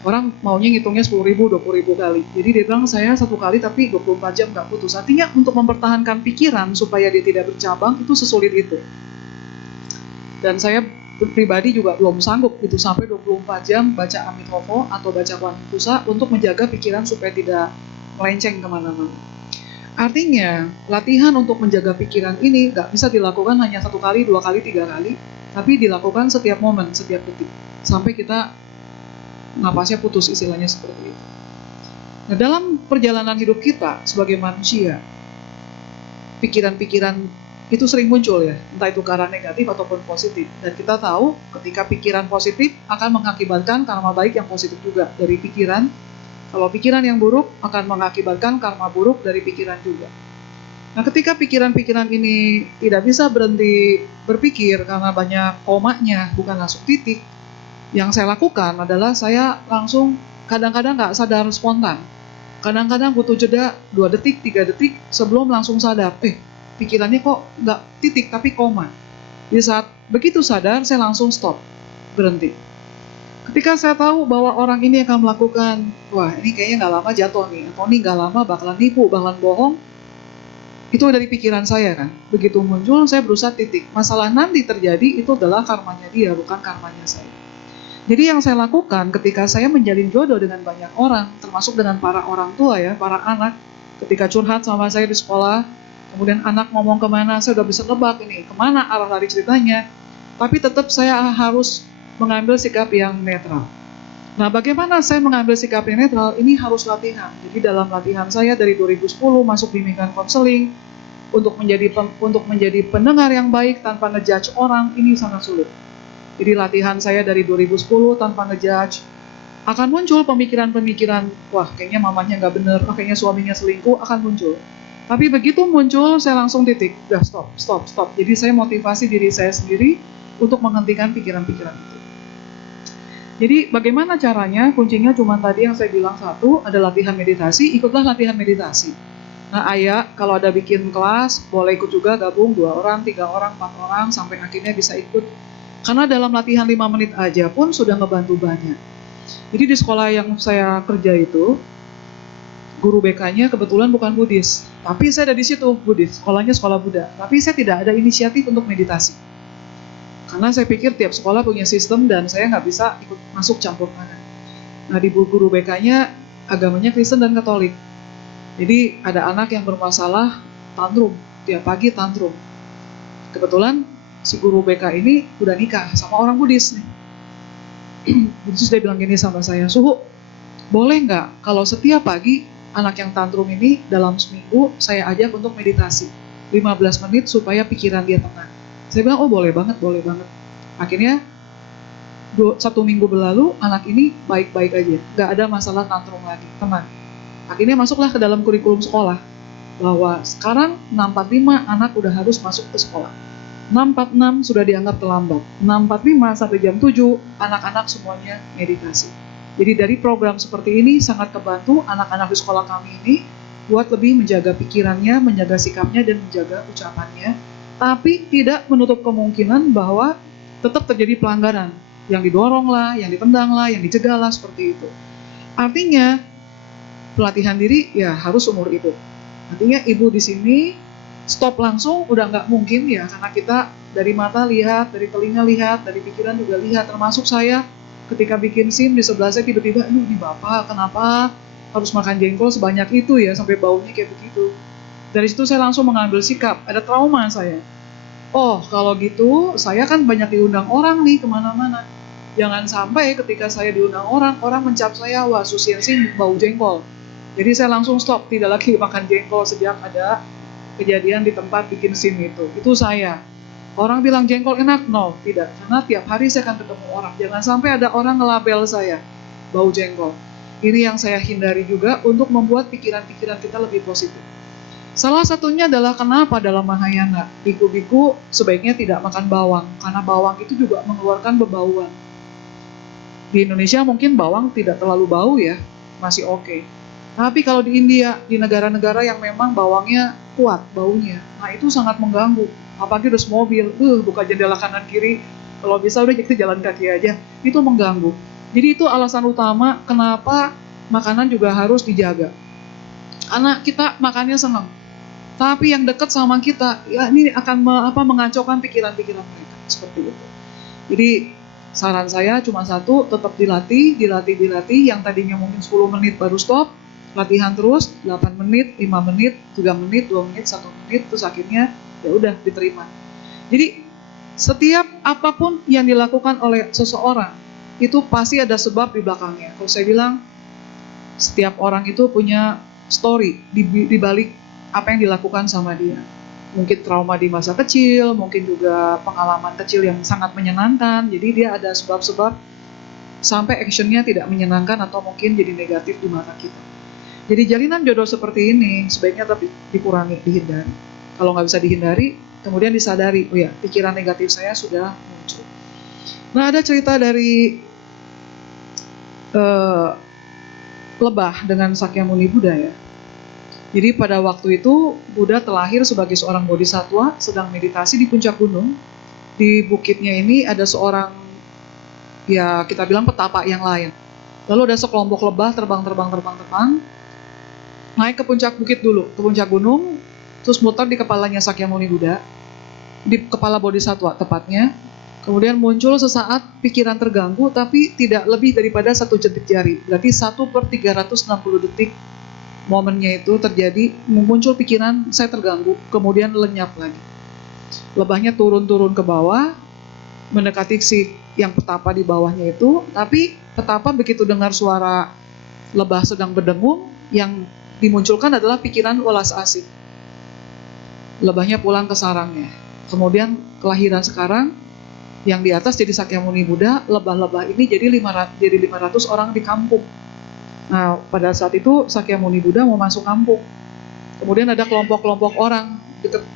Orang maunya ngitungnya 10.000, 20.000 kali. Jadi dia bilang, saya 1 kali tapi 24 jam nggak putus. Artinya untuk mempertahankan pikiran supaya dia tidak bercabang, itu sesulit itu. Dan saya pribadi juga belum sanggup gitu sampai 24 jam baca Amitabha atau baca Kuan untuk menjaga pikiran supaya tidak melenceng kemana-mana. Artinya, latihan untuk menjaga pikiran ini nggak bisa dilakukan hanya 1 kali, 2 kali, 3 kali, tapi dilakukan setiap momen, setiap detik. Sampai kita napasnya putus, istilahnya seperti itu. Nah, dalam perjalanan hidup kita sebagai manusia, pikiran-pikiran itu sering muncul ya, entah itu karena negatif ataupun positif. Dan kita tahu ketika pikiran positif akan mengakibatkan karma baik yang positif juga dari pikiran. Kalau pikiran yang buruk akan mengakibatkan karma buruk dari pikiran juga. Nah, ketika pikiran-pikiran ini tidak bisa berhenti berpikir karena banyak komanya, bukan langsung titik, yang saya lakukan adalah saya langsung kadang-kadang nggak sadar spontan. Kadang-kadang butuh jeda 2 detik, 3 detik sebelum langsung sadar, pikirannya kok nggak titik tapi koma. Di saat begitu sadar, saya langsung stop, berhenti. Ketika saya tahu bahwa orang ini akan melakukan, wah ini kayaknya nggak lama jatuh nih, atau ini nggak lama bakalan nipu, bakalan bohong, itu dari pikiran saya kan. Begitu muncul, saya berusaha titik. Masalah nanti terjadi itu adalah karmanya dia, bukan karmanya saya. Jadi yang saya lakukan ketika saya menjalin jodoh dengan banyak orang, termasuk dengan para orang tua ya, para anak, ketika curhat sama saya di sekolah, kemudian anak ngomong kemana, saya udah bisa nebak ini, kemana arah lari ceritanya, tapi tetap saya harus mengambil sikap yang netral. Nah, bagaimana saya mengambil sikap yang netral? Ini harus latihan. Jadi dalam latihan saya dari 2010 masuk bimbingan konseling untuk menjadi pendengar yang baik tanpa ngejudge orang, ini sangat sulit. Jadi latihan saya dari 2010 tanpa ngejudge, akan muncul pemikiran-pemikiran, wah kayaknya mamanya nggak bener, kayaknya suaminya selingkuh, akan muncul. Tapi begitu muncul, saya langsung titik, udah stop. Jadi saya motivasi diri saya sendiri untuk menghentikan pikiran-pikiran itu. Jadi bagaimana caranya? Kuncinya cuma tadi yang saya bilang, satu, ada latihan meditasi, ikutlah latihan meditasi. Nah, ayah kalau ada bikin kelas, boleh ikut juga, gabung 2 orang, 3 orang, 4 orang, sampai akhirnya bisa ikut. Karena dalam latihan 5 menit aja pun sudah ngebantu banyak. Jadi di sekolah yang saya kerja itu, guru BK-nya kebetulan bukan Buddhis. Tapi saya ada di situ, Buddhis, sekolahnya sekolah Buddha. Tapi saya tidak ada inisiatif untuk meditasi. Karena saya pikir tiap sekolah punya sistem dan saya nggak bisa ikut masuk campur tangan. Nah, di guru BK-nya agamanya Kristen dan Katolik. Jadi ada anak yang bermasalah tantrum, tiap pagi tantrum. Kebetulan si guru BK ini udah nikah sama orang Buddhis nih. Terus dia bilang gini sama saya, Suhu, boleh nggak kalau setiap pagi anak yang tantrum ini dalam seminggu saya ajak untuk meditasi 15 menit supaya pikiran dia tenang. Saya bilang, oh boleh banget. Akhirnya 1 minggu berlalu, anak ini baik-baik aja. Nggak ada masalah tantrum lagi, teman. Akhirnya masuklah ke dalam kurikulum sekolah. Bahwa sekarang 6.45 anak udah harus masuk ke sekolah. 6.46 sudah dianggap terlambat. 6.45 sampai jam 7, anak-anak semuanya meditasi. Jadi dari program seperti ini sangat kebantu anak-anak di sekolah kami ini buat lebih menjaga pikirannya, menjaga sikapnya, dan menjaga ucapannya. Tapi tidak menutup kemungkinan bahwa tetap terjadi pelanggaran. Yang didorong lah, yang ditendang lah, yang dicegah lah, seperti itu. Artinya, pelatihan diri ya harus umur hidup. Artinya ibu di sini stop langsung udah nggak mungkin ya, karena kita dari mata lihat, dari telinga lihat, dari pikiran juga lihat. Termasuk saya ketika bikin SIM di sebelah saya tiba-tiba, ini Bapak kenapa harus makan jengkol sebanyak itu ya, sampai baunya kayak begitu. Dari situ saya langsung mengambil sikap, ada trauma saya. Oh, kalau gitu saya kan banyak diundang orang nih kemana-mana. Jangan sampai ketika saya diundang orang mencap saya, wah Susiensi bau jengkol. Jadi saya langsung stop, tidak lagi makan jengkol sejak ada kejadian di tempat bikin SIM itu. Itu saya. Orang bilang jengkol enak? No, tidak. Karena tiap hari saya akan ketemu orang. Jangan sampai ada orang ngelabel saya, bau jengkol. Ini yang saya hindari juga untuk membuat pikiran-pikiran kita lebih positif. Salah satunya adalah kenapa dalam Mahayana biku-biku sebaiknya tidak makan bawang, karena bawang itu juga mengeluarkan bebauan. Di Indonesia mungkin bawang tidak terlalu bau ya, masih oke. Tapi kalau di India, di negara-negara yang memang bawangnya kuat baunya, nah itu sangat mengganggu. Apalagi terus mobil, buka jendela kanan kiri, kalau bisa udah kita jalan kaki aja, itu mengganggu. Jadi itu alasan utama kenapa makanan juga harus dijaga. Karena kita makannya senang, tapi yang dekat sama kita, ya ini akan mengacaukan pikiran-pikiran mereka seperti itu. Jadi saran saya cuma satu, tetap dilatih. Yang tadinya mungkin 10 menit baru stop, latihan terus 8 menit, 5 menit, 3 menit, 2 menit, 1 menit, terus akhirnya ya udah diterima. Jadi setiap apapun yang dilakukan oleh seseorang itu pasti ada sebab di belakangnya. Kalau saya bilang setiap orang itu punya story di balik apa yang dilakukan sama dia. Mungkin trauma di masa kecil, mungkin juga pengalaman kecil yang sangat menyenangkan. Jadi dia ada sebab-sebab sampai actionnya tidak menyenangkan atau mungkin jadi negatif di mata kita. Jadi jalinan jodoh seperti ini sebaiknya tetap dikurangi, dihindari. Kalau nggak bisa dihindari, kemudian disadari, oh ya, pikiran negatif saya sudah muncul. Nah, ada cerita dari lebah dengan Sakyamuni Buddha ya. Jadi pada waktu itu Buddha terlahir sebagai seorang bodhisattva sedang meditasi di puncak gunung. Di bukitnya ini ada seorang, ya kita bilang petapa yang lain. Lalu ada sekelompok lebah terbang, naik ke puncak bukit dulu, ke puncak gunung, terus muter di kepalanya Sakyamuni Buddha, di kepala bodhisattva tepatnya. Kemudian muncul sesaat pikiran terganggu, tapi tidak lebih daripada 1 jepit jari. Berarti 1/360 detik momennya itu terjadi, muncul pikiran saya terganggu, kemudian lenyap lagi. Lebahnya turun ke bawah, mendekati si yang petapa di bawahnya itu, tapi petapa begitu dengar suara lebah sedang berdengung, yang dimunculkan adalah pikiran welas asih. Lebahnya pulang ke sarangnya. Kemudian kelahiran sekarang, yang di atas jadi Sakyamuni Buddha, lebah-lebah ini jadi 500 orang di kampung. Nah, pada saat itu Sakyamuni Buddha mau masuk kampung. Kemudian ada kelompok-kelompok orang dekat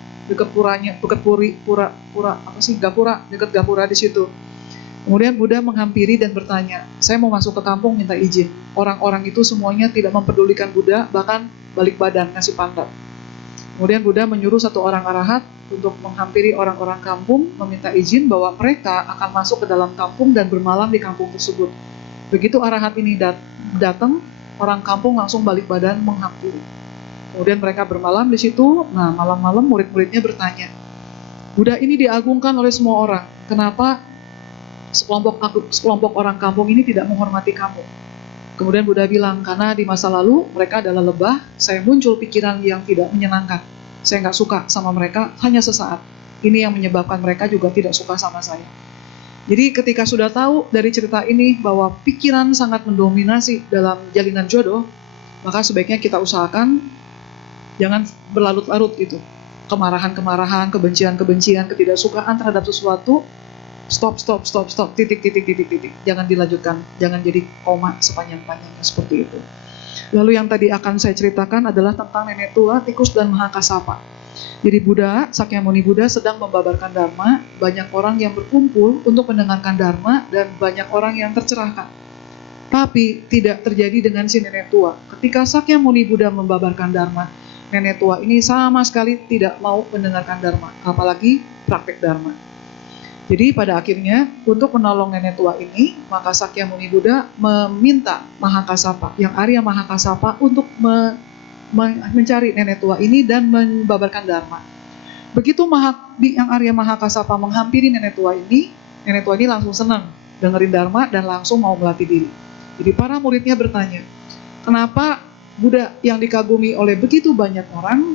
gapura di situ. Kemudian Buddha menghampiri dan bertanya, saya mau masuk ke kampung minta izin. Orang-orang itu semuanya tidak mempedulikan Buddha, bahkan balik badan, ngasih pantat. Kemudian Buddha menyuruh satu orang arahat untuk menghampiri orang-orang kampung, meminta izin bahwa mereka akan masuk ke dalam kampung dan bermalam di kampung tersebut. Begitu arahat ini datang, orang kampung langsung balik badan menghampiri. Kemudian mereka bermalam di situ. Nah, malam-malam murid-muridnya bertanya, Buddha ini diagungkan oleh semua orang, kenapa sekelompok orang kampung ini tidak menghormati kamu? Kemudian Buddha bilang, karena di masa lalu mereka adalah lebah, saya muncul pikiran yang tidak menyenangkan. Saya nggak suka sama mereka hanya sesaat. Ini yang menyebabkan mereka juga tidak suka sama saya. Jadi ketika sudah tahu dari cerita ini bahwa pikiran sangat mendominasi dalam jalinan jodoh, maka sebaiknya kita usahakan jangan berlarut-larut gitu. Kemarahan-kemarahan, kebencian-kebencian, ketidaksukaan terhadap sesuatu, stop, titik. Jangan dilanjutkan, jangan jadi koma sepanjang-panjangnya seperti itu. Lalu yang tadi akan saya ceritakan adalah tentang nenek tua, tikus, dan Mahakasapa. Jadi Buddha, Sakyamuni Buddha sedang membabarkan Dharma, banyak orang yang berkumpul untuk mendengarkan Dharma, dan banyak orang yang tercerahkan. Tapi tidak terjadi dengan si nenek tua. Ketika Sakyamuni Buddha membabarkan Dharma, nenek tua ini sama sekali tidak mau mendengarkan Dharma, apalagi praktek Dharma. Jadi pada akhirnya untuk menolong nenek tua ini, maka Sakyamuni Buddha meminta Mahakasapa, yang Arya Mahakasapa, untuk mencari nenek tua ini dan membabarkan Dharma. Begitu yang Arya Mahakasapa menghampiri nenek tua ini langsung senang dengerin Dharma dan langsung mau melatih diri. Jadi para muridnya bertanya, kenapa Buddha yang dikagumi oleh begitu banyak orang,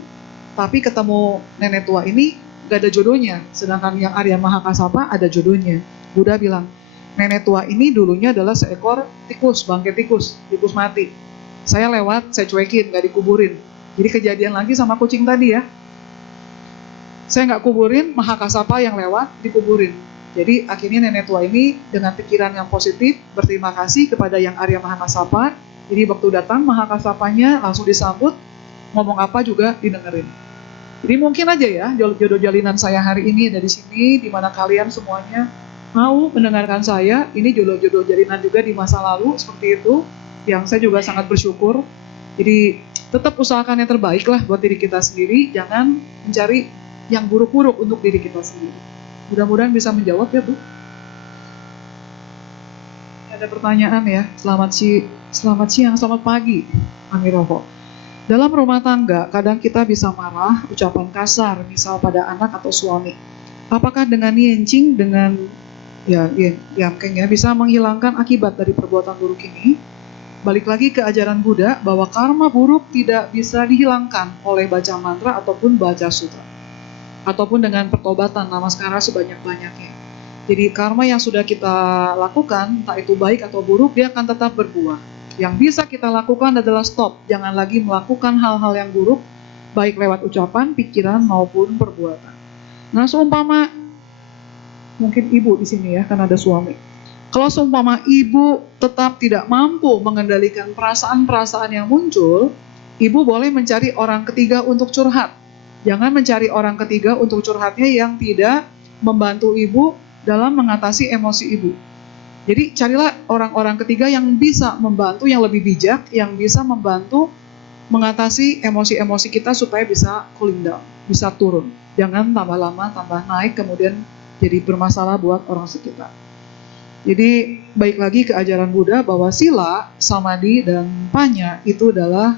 tapi ketemu nenek tua ini gak ada jodohnya, sedangkan yang Arya Mahakasapa ada jodohnya. Buddha bilang, nenek tua ini dulunya adalah seekor tikus, bangkai tikus mati. Saya lewat, saya cuekin, gak dikuburin. Jadi kejadian lagi sama kucing tadi ya. Saya gak kuburin, Mahakasapa yang lewat dikuburin. Jadi akhirnya nenek tua ini dengan pikiran yang positif berterima kasih kepada yang Arya Mahakasapa. Jadi waktu datang Mahakasapanya langsung disambut, ngomong apa juga didengerin. Jadi mungkin aja ya jodoh jalinan saya hari ini ada di sini, di mana kalian semuanya mau mendengarkan saya. Ini jodoh jalinan juga di masa lalu seperti itu, yang saya juga sangat bersyukur. Jadi tetap usahakan yang terbaik lah buat diri kita sendiri, jangan mencari yang buruk-buruk untuk diri kita sendiri. Mudah-mudahan bisa menjawab ya Bu. Ada pertanyaan ya, selamat siang, selamat pagi, Amiroho. Dalam rumah tangga, kadang kita bisa marah, ucapan kasar, misal pada anak atau suami. Apakah dengan yencing, dengan yamkeng bisa menghilangkan akibat dari perbuatan buruk ini? Balik lagi ke ajaran Buddha bahwa karma buruk tidak bisa dihilangkan oleh baca mantra ataupun baca sutra. Ataupun dengan pertobatan namaskara sebanyak-banyaknya. Jadi karma yang sudah kita lakukan, entah itu baik atau buruk, dia akan tetap berbuah. Yang bisa kita lakukan adalah stop, jangan lagi melakukan hal-hal yang buruk, baik lewat ucapan, pikiran, maupun perbuatan. Nah, seumpama, mungkin ibu di sini ya, karena ada suami. Kalau seumpama ibu tetap tidak mampu mengendalikan perasaan-perasaan yang muncul, ibu boleh mencari orang ketiga untuk curhat. Jangan mencari orang ketiga untuk curhatnya yang tidak membantu ibu dalam mengatasi emosi ibu. Jadi carilah orang-orang ketiga yang bisa membantu, yang lebih bijak, yang bisa membantu mengatasi emosi-emosi kita supaya bisa cooling down, bisa turun. Jangan tambah lama, tambah naik, kemudian jadi bermasalah buat orang sekitar. Jadi baik lagi ke ajaran Buddha bahwa sila, samadhi, dan panya itu adalah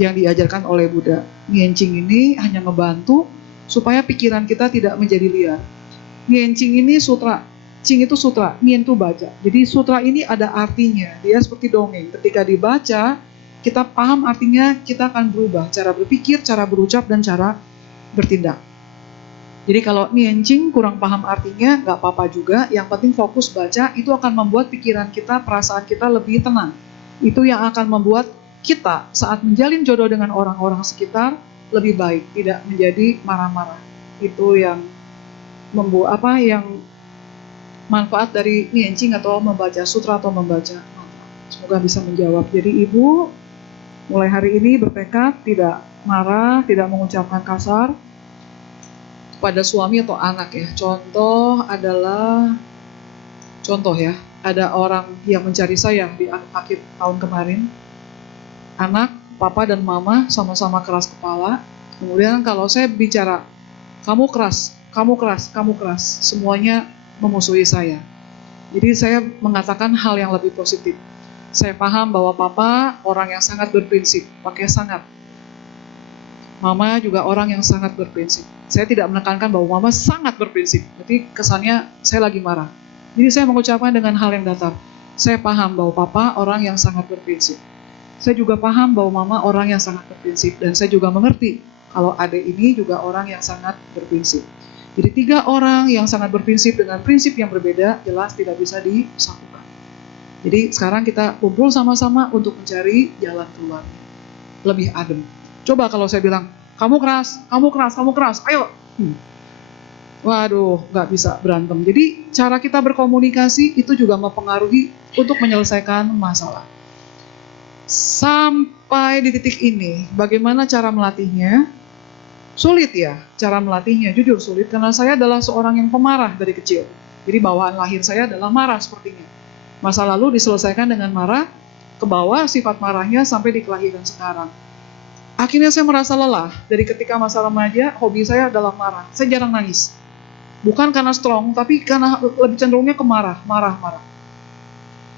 yang diajarkan oleh Buddha. Nyencing ini hanya ngebantu supaya pikiran kita tidak menjadi liar. Nyencing ini sutra, cing itu sutra, nyen itu baca. Jadi sutra ini ada artinya, dia seperti dongeng. Ketika dibaca, kita paham artinya, kita akan berubah cara berpikir, cara berucap, dan cara bertindak. Jadi kalau nyencing kurang paham artinya, nggak apa-apa juga. Yang penting fokus baca, itu akan membuat pikiran kita, perasaan kita lebih tenang. Itu yang akan membuat kita saat menjalin jodoh dengan orang-orang sekitar lebih baik, tidak menjadi marah-marah. Itu yang membuat yang manfaat dari nyencing atau membaca sutra atau membaca mantra. Semoga bisa menjawab. Jadi ibu mulai hari ini bertekad tidak marah, tidak mengucapkan kasar pada suami atau anak ya. Contoh ya, ada orang yang mencari saya di akhir tahun kemarin. Anak, papa dan mama sama-sama keras kepala. Kemudian kalau saya bicara, kamu keras, semuanya memusuhi saya. Jadi saya mengatakan hal yang lebih positif. Saya paham bahwa papa orang yang sangat berprinsip, pakai sangat. Mama juga orang yang sangat berprinsip. Saya tidak menekankan bahwa mama sangat berprinsip, berarti kesannya saya lagi marah. Jadi saya mengucapkan dengan hal yang datar. Saya paham bahwa papa orang yang sangat berprinsip. Saya juga paham bahwa mama orang yang sangat berprinsip. Dan saya juga mengerti kalau adik ini juga orang yang sangat berprinsip. Jadi 3 orang yang sangat berprinsip dengan prinsip yang berbeda jelas tidak bisa disatukan. Jadi sekarang kita kumpul sama-sama untuk mencari jalan keluarnya. Lebih adem. Coba kalau saya bilang, kamu keras, ayo. Waduh, nggak bisa berantem. Jadi cara kita berkomunikasi itu juga mempengaruhi untuk menyelesaikan masalah. Sampai di titik ini, bagaimana cara melatihnya? Sulit ya, cara melatihnya, jujur sulit. Karena saya adalah seorang yang pemarah dari kecil. Jadi bawaan lahir saya adalah marah sepertinya. Masa lalu diselesaikan dengan marah, ke bawah sifat marahnya sampai di kelahiran sekarang. Akhirnya saya merasa lelah, dari ketika masa remaja, hobi saya adalah marah. Saya jarang nangis. Bukan karena strong, tapi karena lebih cenderungnya ke marah.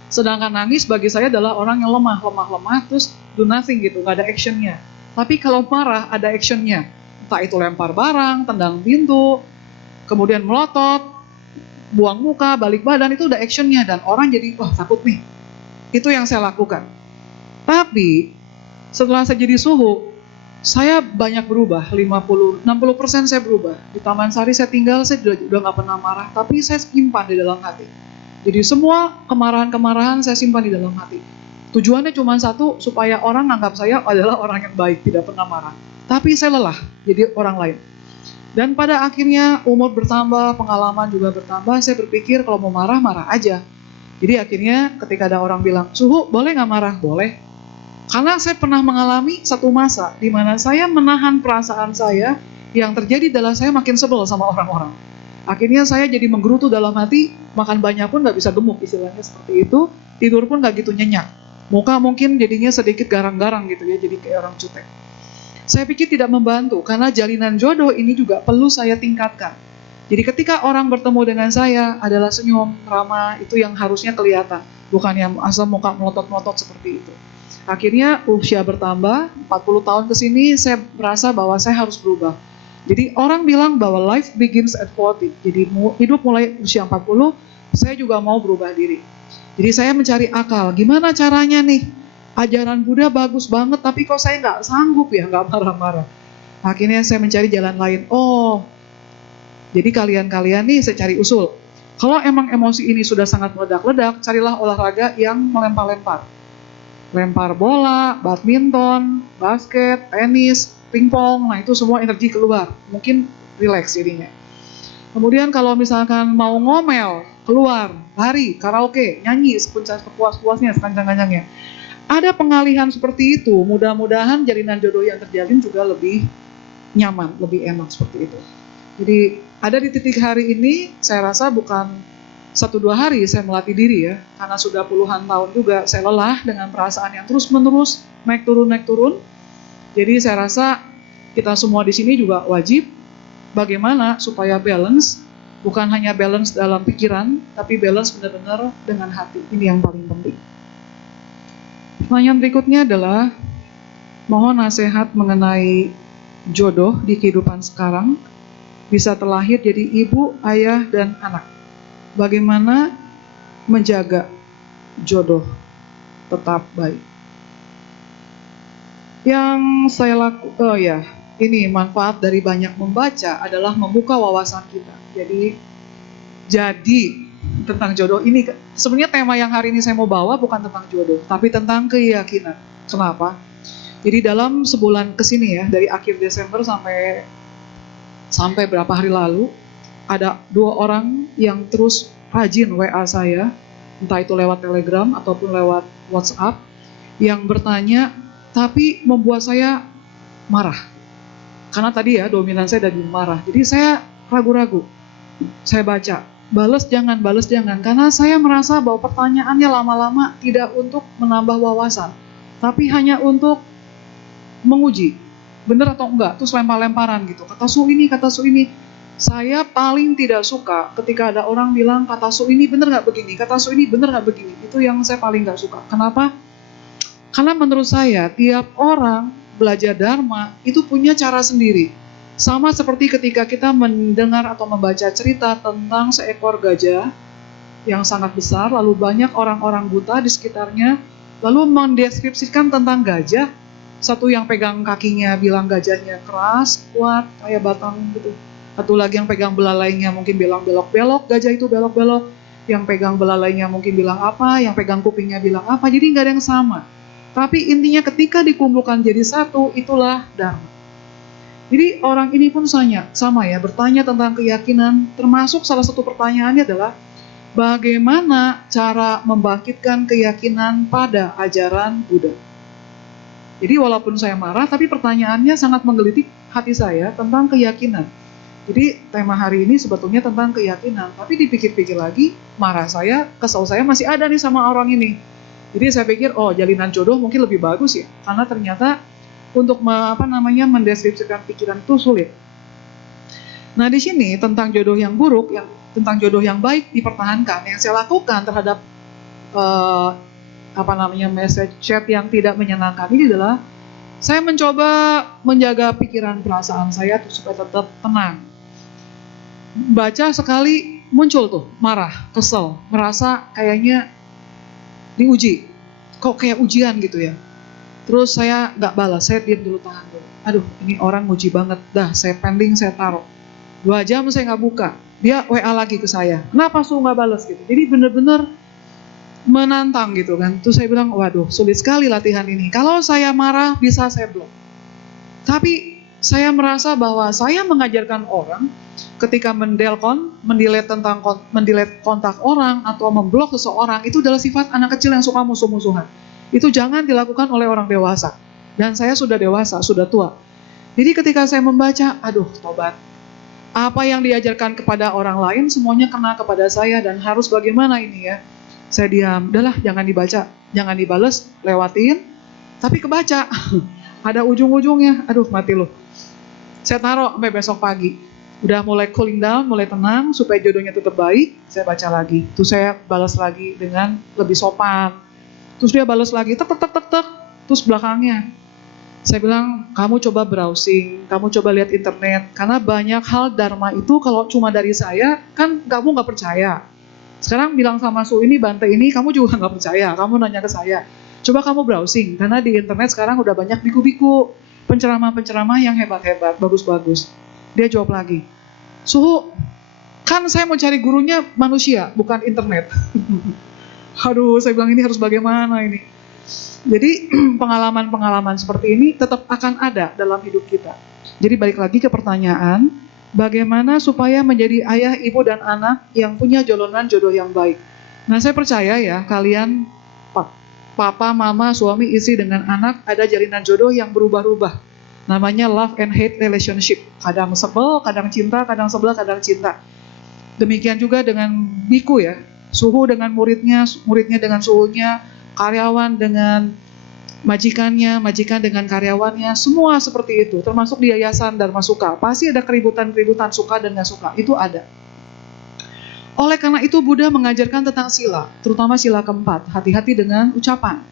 Sedangkan nangis bagi saya adalah orang yang lemah, terus do nothing gitu, nggak ada actionnya. Tapi kalau marah, ada actionnya. Entah itu lempar barang, tendang pintu, kemudian melotot, buang muka, balik badan, itu udah actionnya. Dan orang jadi, wah takut nih. Itu yang saya lakukan. Tapi, setelah saya jadi suhu, saya banyak berubah, 60% saya berubah. Di Taman Sari saya tinggal, saya udah gak pernah marah, tapi saya simpan di dalam hati. Jadi semua kemarahan-kemarahan saya simpan di dalam hati. Tujuannya cuma satu, supaya orang anggap saya adalah orang yang baik, tidak pernah marah. Tapi saya lelah, jadi orang lain. Dan pada akhirnya umur bertambah, pengalaman juga bertambah, saya berpikir kalau mau marah, marah aja. Jadi akhirnya ketika ada orang bilang, Suhu boleh gak marah? Boleh. Karena saya pernah mengalami satu masa di mana saya menahan perasaan saya, yang terjadi adalah saya makin sebel sama orang-orang. Akhirnya saya jadi menggerutu dalam hati, makan banyak pun gak bisa gemuk, istilahnya seperti itu, tidur pun gak gitu nyenyak. Muka mungkin jadinya sedikit garang-garang gitu ya, jadi kayak orang jutek. Saya pikir tidak membantu, karena jalinan jodoh ini juga perlu saya tingkatkan. Jadi ketika orang bertemu dengan saya adalah senyum, ramah, itu yang harusnya kelihatan. Bukan yang asal muka melotot-melotot seperti itu. Akhirnya usia bertambah, 40 tahun ke sini saya merasa bahwa saya harus berubah. Jadi orang bilang bahwa life begins at 40. Jadi hidup mulai usia 40, saya juga mau berubah diri. Jadi saya mencari akal, gimana caranya nih? Ajaran Buddha bagus banget, tapi kok saya nggak sanggup ya, nggak marah-marah. Akhirnya saya mencari jalan lain. Oh, jadi kalian-kalian nih saya cari usul. Kalau emang emosi ini sudah sangat meledak-ledak, carilah olahraga yang melempar-lempar. Lempar bola, badminton, basket, tenis, pingpong, nah itu semua energi keluar. Mungkin relax jadinya. Kemudian kalau misalkan mau ngomel, keluar, lari, karaoke, nyanyi sepuas-puasnya, sekencang-kencangnya. Ada pengalihan seperti itu, mudah-mudahan jalinan jodoh yang terjalin juga lebih nyaman, lebih enak seperti itu. Jadi ada di titik hari ini, saya rasa bukan 1-2 hari saya melatih diri ya, karena sudah puluhan tahun juga saya lelah dengan perasaan yang terus-menerus naik turun. Jadi saya rasa kita semua di sini juga wajib bagaimana supaya balance, bukan hanya balance dalam pikiran, tapi balance benar-benar dengan hati. Ini yang paling penting. Pertanyaan berikutnya adalah, mohon nasihat mengenai jodoh di kehidupan sekarang, bisa terlahir jadi ibu, ayah, dan anak. Bagaimana menjaga jodoh tetap baik? Yang saya lakukan, ini manfaat dari banyak membaca adalah membuka wawasan kita. Jadi tentang jodoh ini, sebenarnya tema yang hari ini saya mau bawa bukan tentang jodoh, tapi tentang keyakinan. Kenapa? Jadi dalam sebulan kesini ya, dari akhir Desember sampai berapa hari lalu, ada 2 orang yang terus rajin WA saya, entah itu lewat Telegram ataupun lewat WhatsApp, yang bertanya, tapi membuat saya marah. Karena tadi ya, dominan saya dari marah. Jadi saya ragu-ragu. Saya baca, balas jangan, karena saya merasa bahwa pertanyaannya lama-lama tidak untuk menambah wawasan, tapi hanya untuk menguji, benar atau enggak, terus lempar-lemparan gitu. Kata su ini. Saya paling tidak suka ketika ada orang bilang kata su ini benar nggak begini, kata su ini benar nggak begini. Itu yang saya paling nggak suka. Kenapa? Karena menurut saya tiap orang belajar Dharma itu punya cara sendiri. Sama seperti ketika kita mendengar atau membaca cerita tentang seekor gajah yang sangat besar, lalu banyak orang-orang buta di sekitarnya, lalu mendeskripsikan tentang gajah. Satu yang pegang kakinya bilang gajahnya keras, kuat, kayak batang gitu. Satu lagi yang pegang belalainya mungkin bilang belok-belok, gajah itu belok-belok. Yang pegang belalainya mungkin bilang apa, yang pegang kupingnya bilang apa, jadi nggak ada yang sama. Tapi intinya ketika dikumpulkan jadi satu, itulah Dharma. Jadi orang ini pun sama ya, bertanya tentang keyakinan, termasuk salah satu pertanyaannya adalah, bagaimana cara membangkitkan keyakinan pada ajaran Buddha? Jadi walaupun saya marah, tapi pertanyaannya sangat menggelitik hati saya tentang keyakinan. Jadi tema hari ini sebetulnya tentang keyakinan, tapi dipikir-pikir lagi, marah saya, kesal saya masih ada nih sama orang ini. Jadi saya pikir, jalinan jodoh mungkin lebih bagus ya, karena ternyata untuk mendeskripsikan pikiran itu sulit. Nah di sini tentang jodoh yang buruk, tentang jodoh yang baik dipertahankan. Yang saya lakukan terhadap message chat yang tidak menyenangkan ini adalah saya mencoba menjaga pikiran perasaan saya supaya tetap tenang. Baca sekali muncul tuh marah, kesel, merasa kayaknya diuji, kok kayak ujian gitu ya. Terus saya nggak balas, saya diam dulu, tahan dulu. Aduh, ini orang muji banget, dah saya pending, saya taruh. 2 jam saya nggak buka, dia WA lagi ke saya, kenapa su nggak balas gitu. Jadi bener-bener menantang gitu kan. Terus saya bilang, waduh sulit sekali latihan ini. Kalau saya marah bisa saya blok. Tapi saya merasa bahwa saya mengajarkan orang ketika mendelete kontak orang atau memblok seseorang, itu adalah sifat anak kecil yang suka musuh-musuhan. Itu jangan dilakukan oleh orang dewasa. Dan saya sudah dewasa, sudah tua. Jadi ketika saya membaca, aduh tobat. Apa yang diajarkan kepada orang lain semuanya kena kepada saya, dan harus bagaimana ini ya. Saya diam, udahlah jangan dibaca, jangan dibales, lewatin, tapi kebaca. Ada ujung-ujungnya, aduh mati loh. Saya taruh sampai besok pagi. Udah mulai cooling down, mulai tenang, supaya jodohnya tetap baik, saya baca lagi. Terus saya balas lagi dengan lebih sopan. Terus dia balas lagi, tek, terus belakangnya. Saya bilang, kamu coba browsing, kamu coba lihat internet, karena banyak hal dharma itu kalau cuma dari saya, kan kamu nggak percaya. Sekarang bilang sama Su ini, Bante ini, kamu juga nggak percaya, kamu nanya ke saya. Coba kamu browsing, karena di internet sekarang udah banyak biku-biku, penceramah-penceramah yang hebat-hebat, bagus-bagus. Dia jawab lagi, Suhu, kan saya mau cari gurunya manusia, bukan internet. Aduh, saya bilang ini harus bagaimana ini. Jadi pengalaman-pengalaman seperti ini tetap akan ada dalam hidup kita. Jadi balik lagi ke pertanyaan, bagaimana supaya menjadi ayah, ibu, dan anak yang punya jolonan jodoh yang baik. Nah saya percaya ya, kalian papa, mama, suami, istri dengan anak ada jalinan jodoh yang berubah-ubah. Namanya love and hate relationship. Kadang sebel, kadang cinta, kadang sebelah, kadang cinta. Demikian juga dengan biku ya. Suhu dengan muridnya, muridnya dengan suhunya, karyawan dengan majikannya, majikan dengan karyawannya, semua seperti itu, termasuk di yayasan Dharma Suka. Pasti ada keributan-keributan suka dan nggak suka, itu ada. Oleh karena itu Buddha mengajarkan tentang sila, terutama sila keempat, hati-hati dengan ucapan.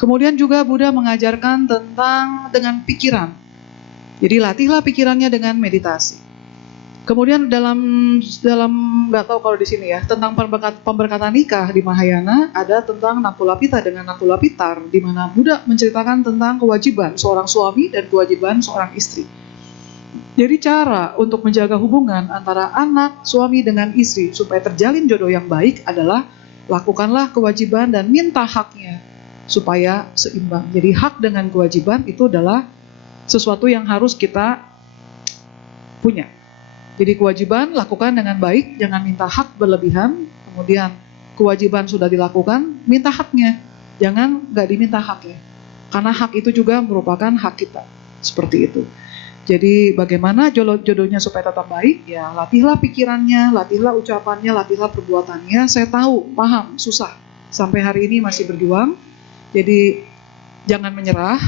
Kemudian juga Buddha mengajarkan tentang dengan pikiran. Jadi latihlah pikirannya dengan meditasi. Kemudian dalam nggak tahu kalau di sini ya, tentang pemberkatan nikah di Mahayana ada tentang Nakulapita dengan Nakulapitar, di mana Buddha menceritakan tentang kewajiban seorang suami dan kewajiban seorang istri. Jadi cara untuk menjaga hubungan antara anak, suami dengan istri supaya terjalin jodoh yang baik adalah lakukanlah kewajiban dan minta haknya supaya seimbang. Jadi hak dengan kewajiban itu adalah sesuatu yang harus kita punya. Jadi kewajiban lakukan dengan baik, jangan minta hak berlebihan. Kemudian kewajiban sudah dilakukan, minta haknya. Jangan nggak diminta haknya. Karena hak itu juga merupakan hak kita. Seperti itu. Jadi bagaimana jodohnya supaya tetap baik? Ya latihlah pikirannya, latihlah ucapannya, latihlah perbuatannya. Saya tahu, paham, susah. Sampai hari ini masih berjuang. Jadi jangan menyerah,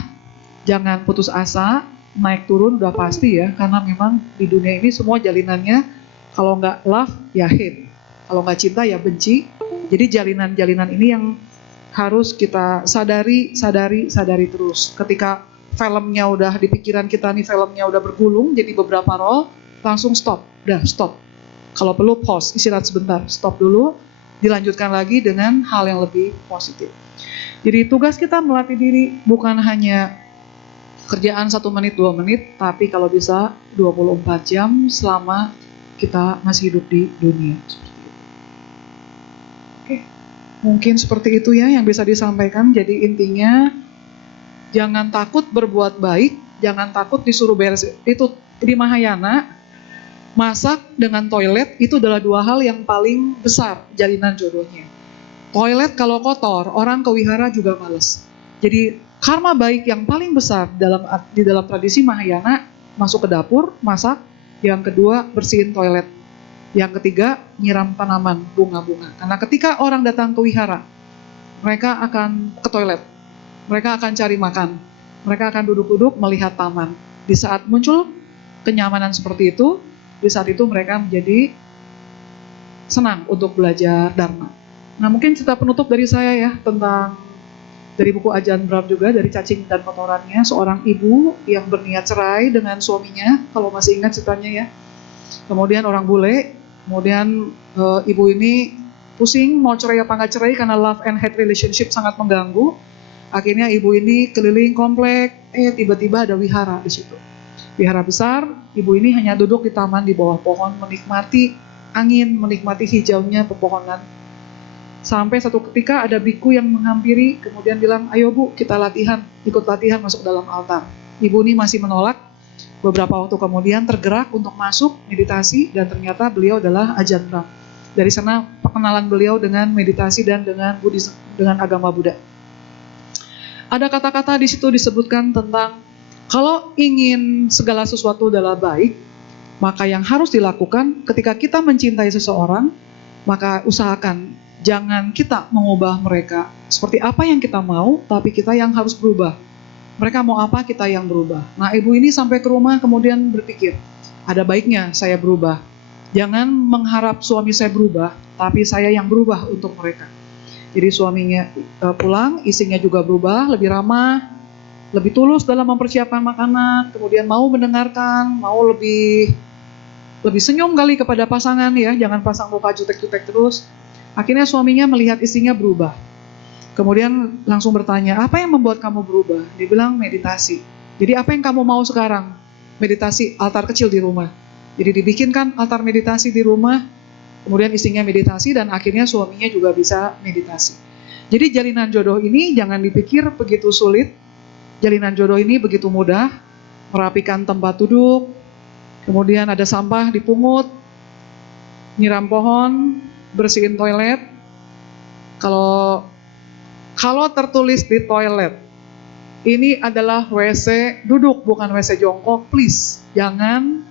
jangan putus asa. Naik turun udah pasti ya, karena memang di dunia ini semua jalinannya kalau nggak love ya hate, kalau nggak cinta ya benci. Jadi jalinan-jalinan ini yang harus kita sadari terus. Ketika filmnya udah di pikiran kita nih, filmnya udah bergulung jadi beberapa role, langsung stop, udah stop. Kalau perlu pause, istirahat sebentar, stop dulu, dilanjutkan lagi dengan hal yang lebih positif. Jadi tugas kita melatih diri bukan hanya kerjaan 1 menit, 2 menit, tapi kalau bisa 24 jam selama kita masih hidup di dunia. Oke, mungkin seperti itu ya yang bisa disampaikan. Jadi intinya, jangan takut berbuat baik, jangan takut disuruh beres. Itu di Mahayana, masak dengan toilet itu adalah 2 hal yang paling besar jalinan jodohnya. Toilet kalau kotor, orang ke wihara juga males. Jadi karma baik yang paling besar di dalam tradisi Mahayana, masuk ke dapur, masak. Yang kedua, bersihin toilet. Yang ketiga, nyiram tanaman, bunga-bunga. Karena ketika orang datang ke wihara, mereka akan ke toilet. Mereka akan cari makan. Mereka akan duduk-duduk melihat taman. Di saat muncul kenyamanan seperti itu, di saat itu mereka menjadi senang untuk belajar Dharma. Nah mungkin cerita penutup dari saya ya, tentang dari buku Ajahn Brahm juga, dari Cacing dan Kotorannya, seorang ibu yang berniat cerai dengan suaminya, kalau masih ingat ceritanya ya. Kemudian orang bule, kemudian ibu ini pusing mau cerai apa nggak cerai karena love and hate relationship sangat mengganggu. Akhirnya ibu ini keliling komplek, tiba-tiba ada wihara di situ. Wihara besar, ibu ini hanya duduk di taman di bawah pohon, menikmati angin, menikmati hijaunya pepohonan. Sampai satu ketika ada biku yang menghampiri, kemudian bilang, ayo bu, kita latihan, ikut latihan masuk dalam altar. Ibu ini masih menolak. Beberapa waktu kemudian tergerak untuk masuk meditasi, dan ternyata beliau adalah Ajahn Brahm. Dari sana perkenalan beliau dengan meditasi dan dengan Buddhisme, dengan agama Buddha. Ada kata-kata di situ disebutkan tentang kalau ingin segala sesuatu adalah baik, maka yang harus dilakukan ketika kita mencintai seseorang, maka usahakan jangan kita mengubah mereka seperti apa yang kita mau, tapi kita yang harus berubah. Mereka mau apa, kita yang berubah. Nah, ibu ini sampai ke rumah kemudian berpikir, ada baiknya saya berubah. Jangan mengharap suami saya berubah, tapi saya yang berubah untuk mereka. Jadi suaminya pulang, istrinya juga berubah, lebih ramah, lebih tulus dalam mempersiapkan makanan, kemudian mau mendengarkan, mau lebih senyum kali kepada pasangan ya, jangan pasang muka jutek-jutek terus. Akhirnya suaminya melihat istrinya berubah. Kemudian langsung bertanya, apa yang membuat kamu berubah? Dia bilang meditasi. Jadi apa yang kamu mau sekarang? Meditasi, altar kecil di rumah. Jadi dibikinkan altar meditasi di rumah, kemudian istrinya meditasi dan akhirnya suaminya juga bisa meditasi. Jadi jalinan jodoh ini jangan dipikir begitu sulit. Jalinan jodoh ini begitu mudah, merapikan tempat duduk, kemudian ada sampah dipungut, nyiram pohon, bersihin toilet. Kalau tertulis di toilet, ini adalah WC duduk, bukan WC jongkok, please, jangan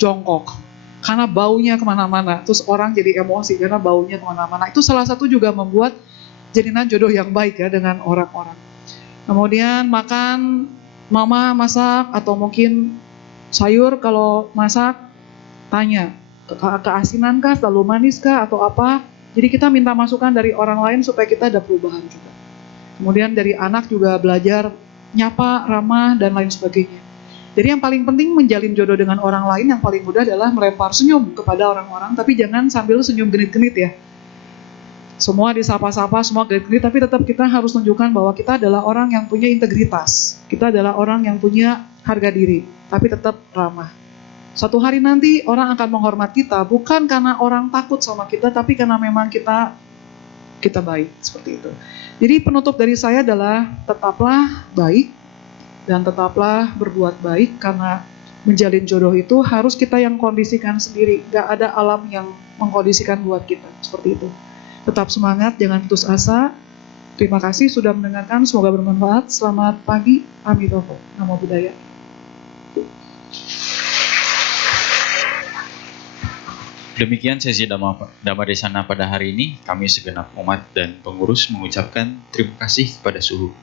jongkok. Karena baunya kemana-mana, terus orang jadi emosi karena baunya kemana-mana. Itu salah satu juga membuat jalinan jodoh yang baik ya dengan orang-orang. Kemudian makan, mama masak atau mungkin sayur kalau masak, tanya, keasinan kah, terlalu manis kah, atau apa. Jadi kita minta masukan dari orang lain supaya kita ada perubahan juga. Kemudian dari anak juga belajar nyapa, ramah, dan lain sebagainya. Jadi yang paling penting menjalin jodoh dengan orang lain yang paling mudah adalah melempar senyum kepada orang-orang, tapi jangan sambil senyum genit-genit ya. Semua disapa-sapa, semua genit-genit, tapi tetap kita harus tunjukkan bahwa kita adalah orang yang punya integritas. Kita adalah orang yang punya harga diri, tapi tetap ramah. Suatu hari nanti orang akan menghormat kita bukan karena orang takut sama kita, tapi karena memang kita baik, seperti itu. Jadi penutup dari saya adalah tetaplah baik dan tetaplah berbuat baik, karena menjalin jodoh itu harus kita yang kondisikan sendiri. Gak ada alam yang mengkondisikan buat kita, seperti itu. Tetap semangat, jangan putus asa. Terima kasih sudah mendengarkan, semoga bermanfaat. Selamat pagi, Amitofo, Namo Buddhaya. Demikian sesi Dhamma Desana pada hari ini. Kami segenap umat dan pengurus mengucapkan terima kasih kepada Suhu.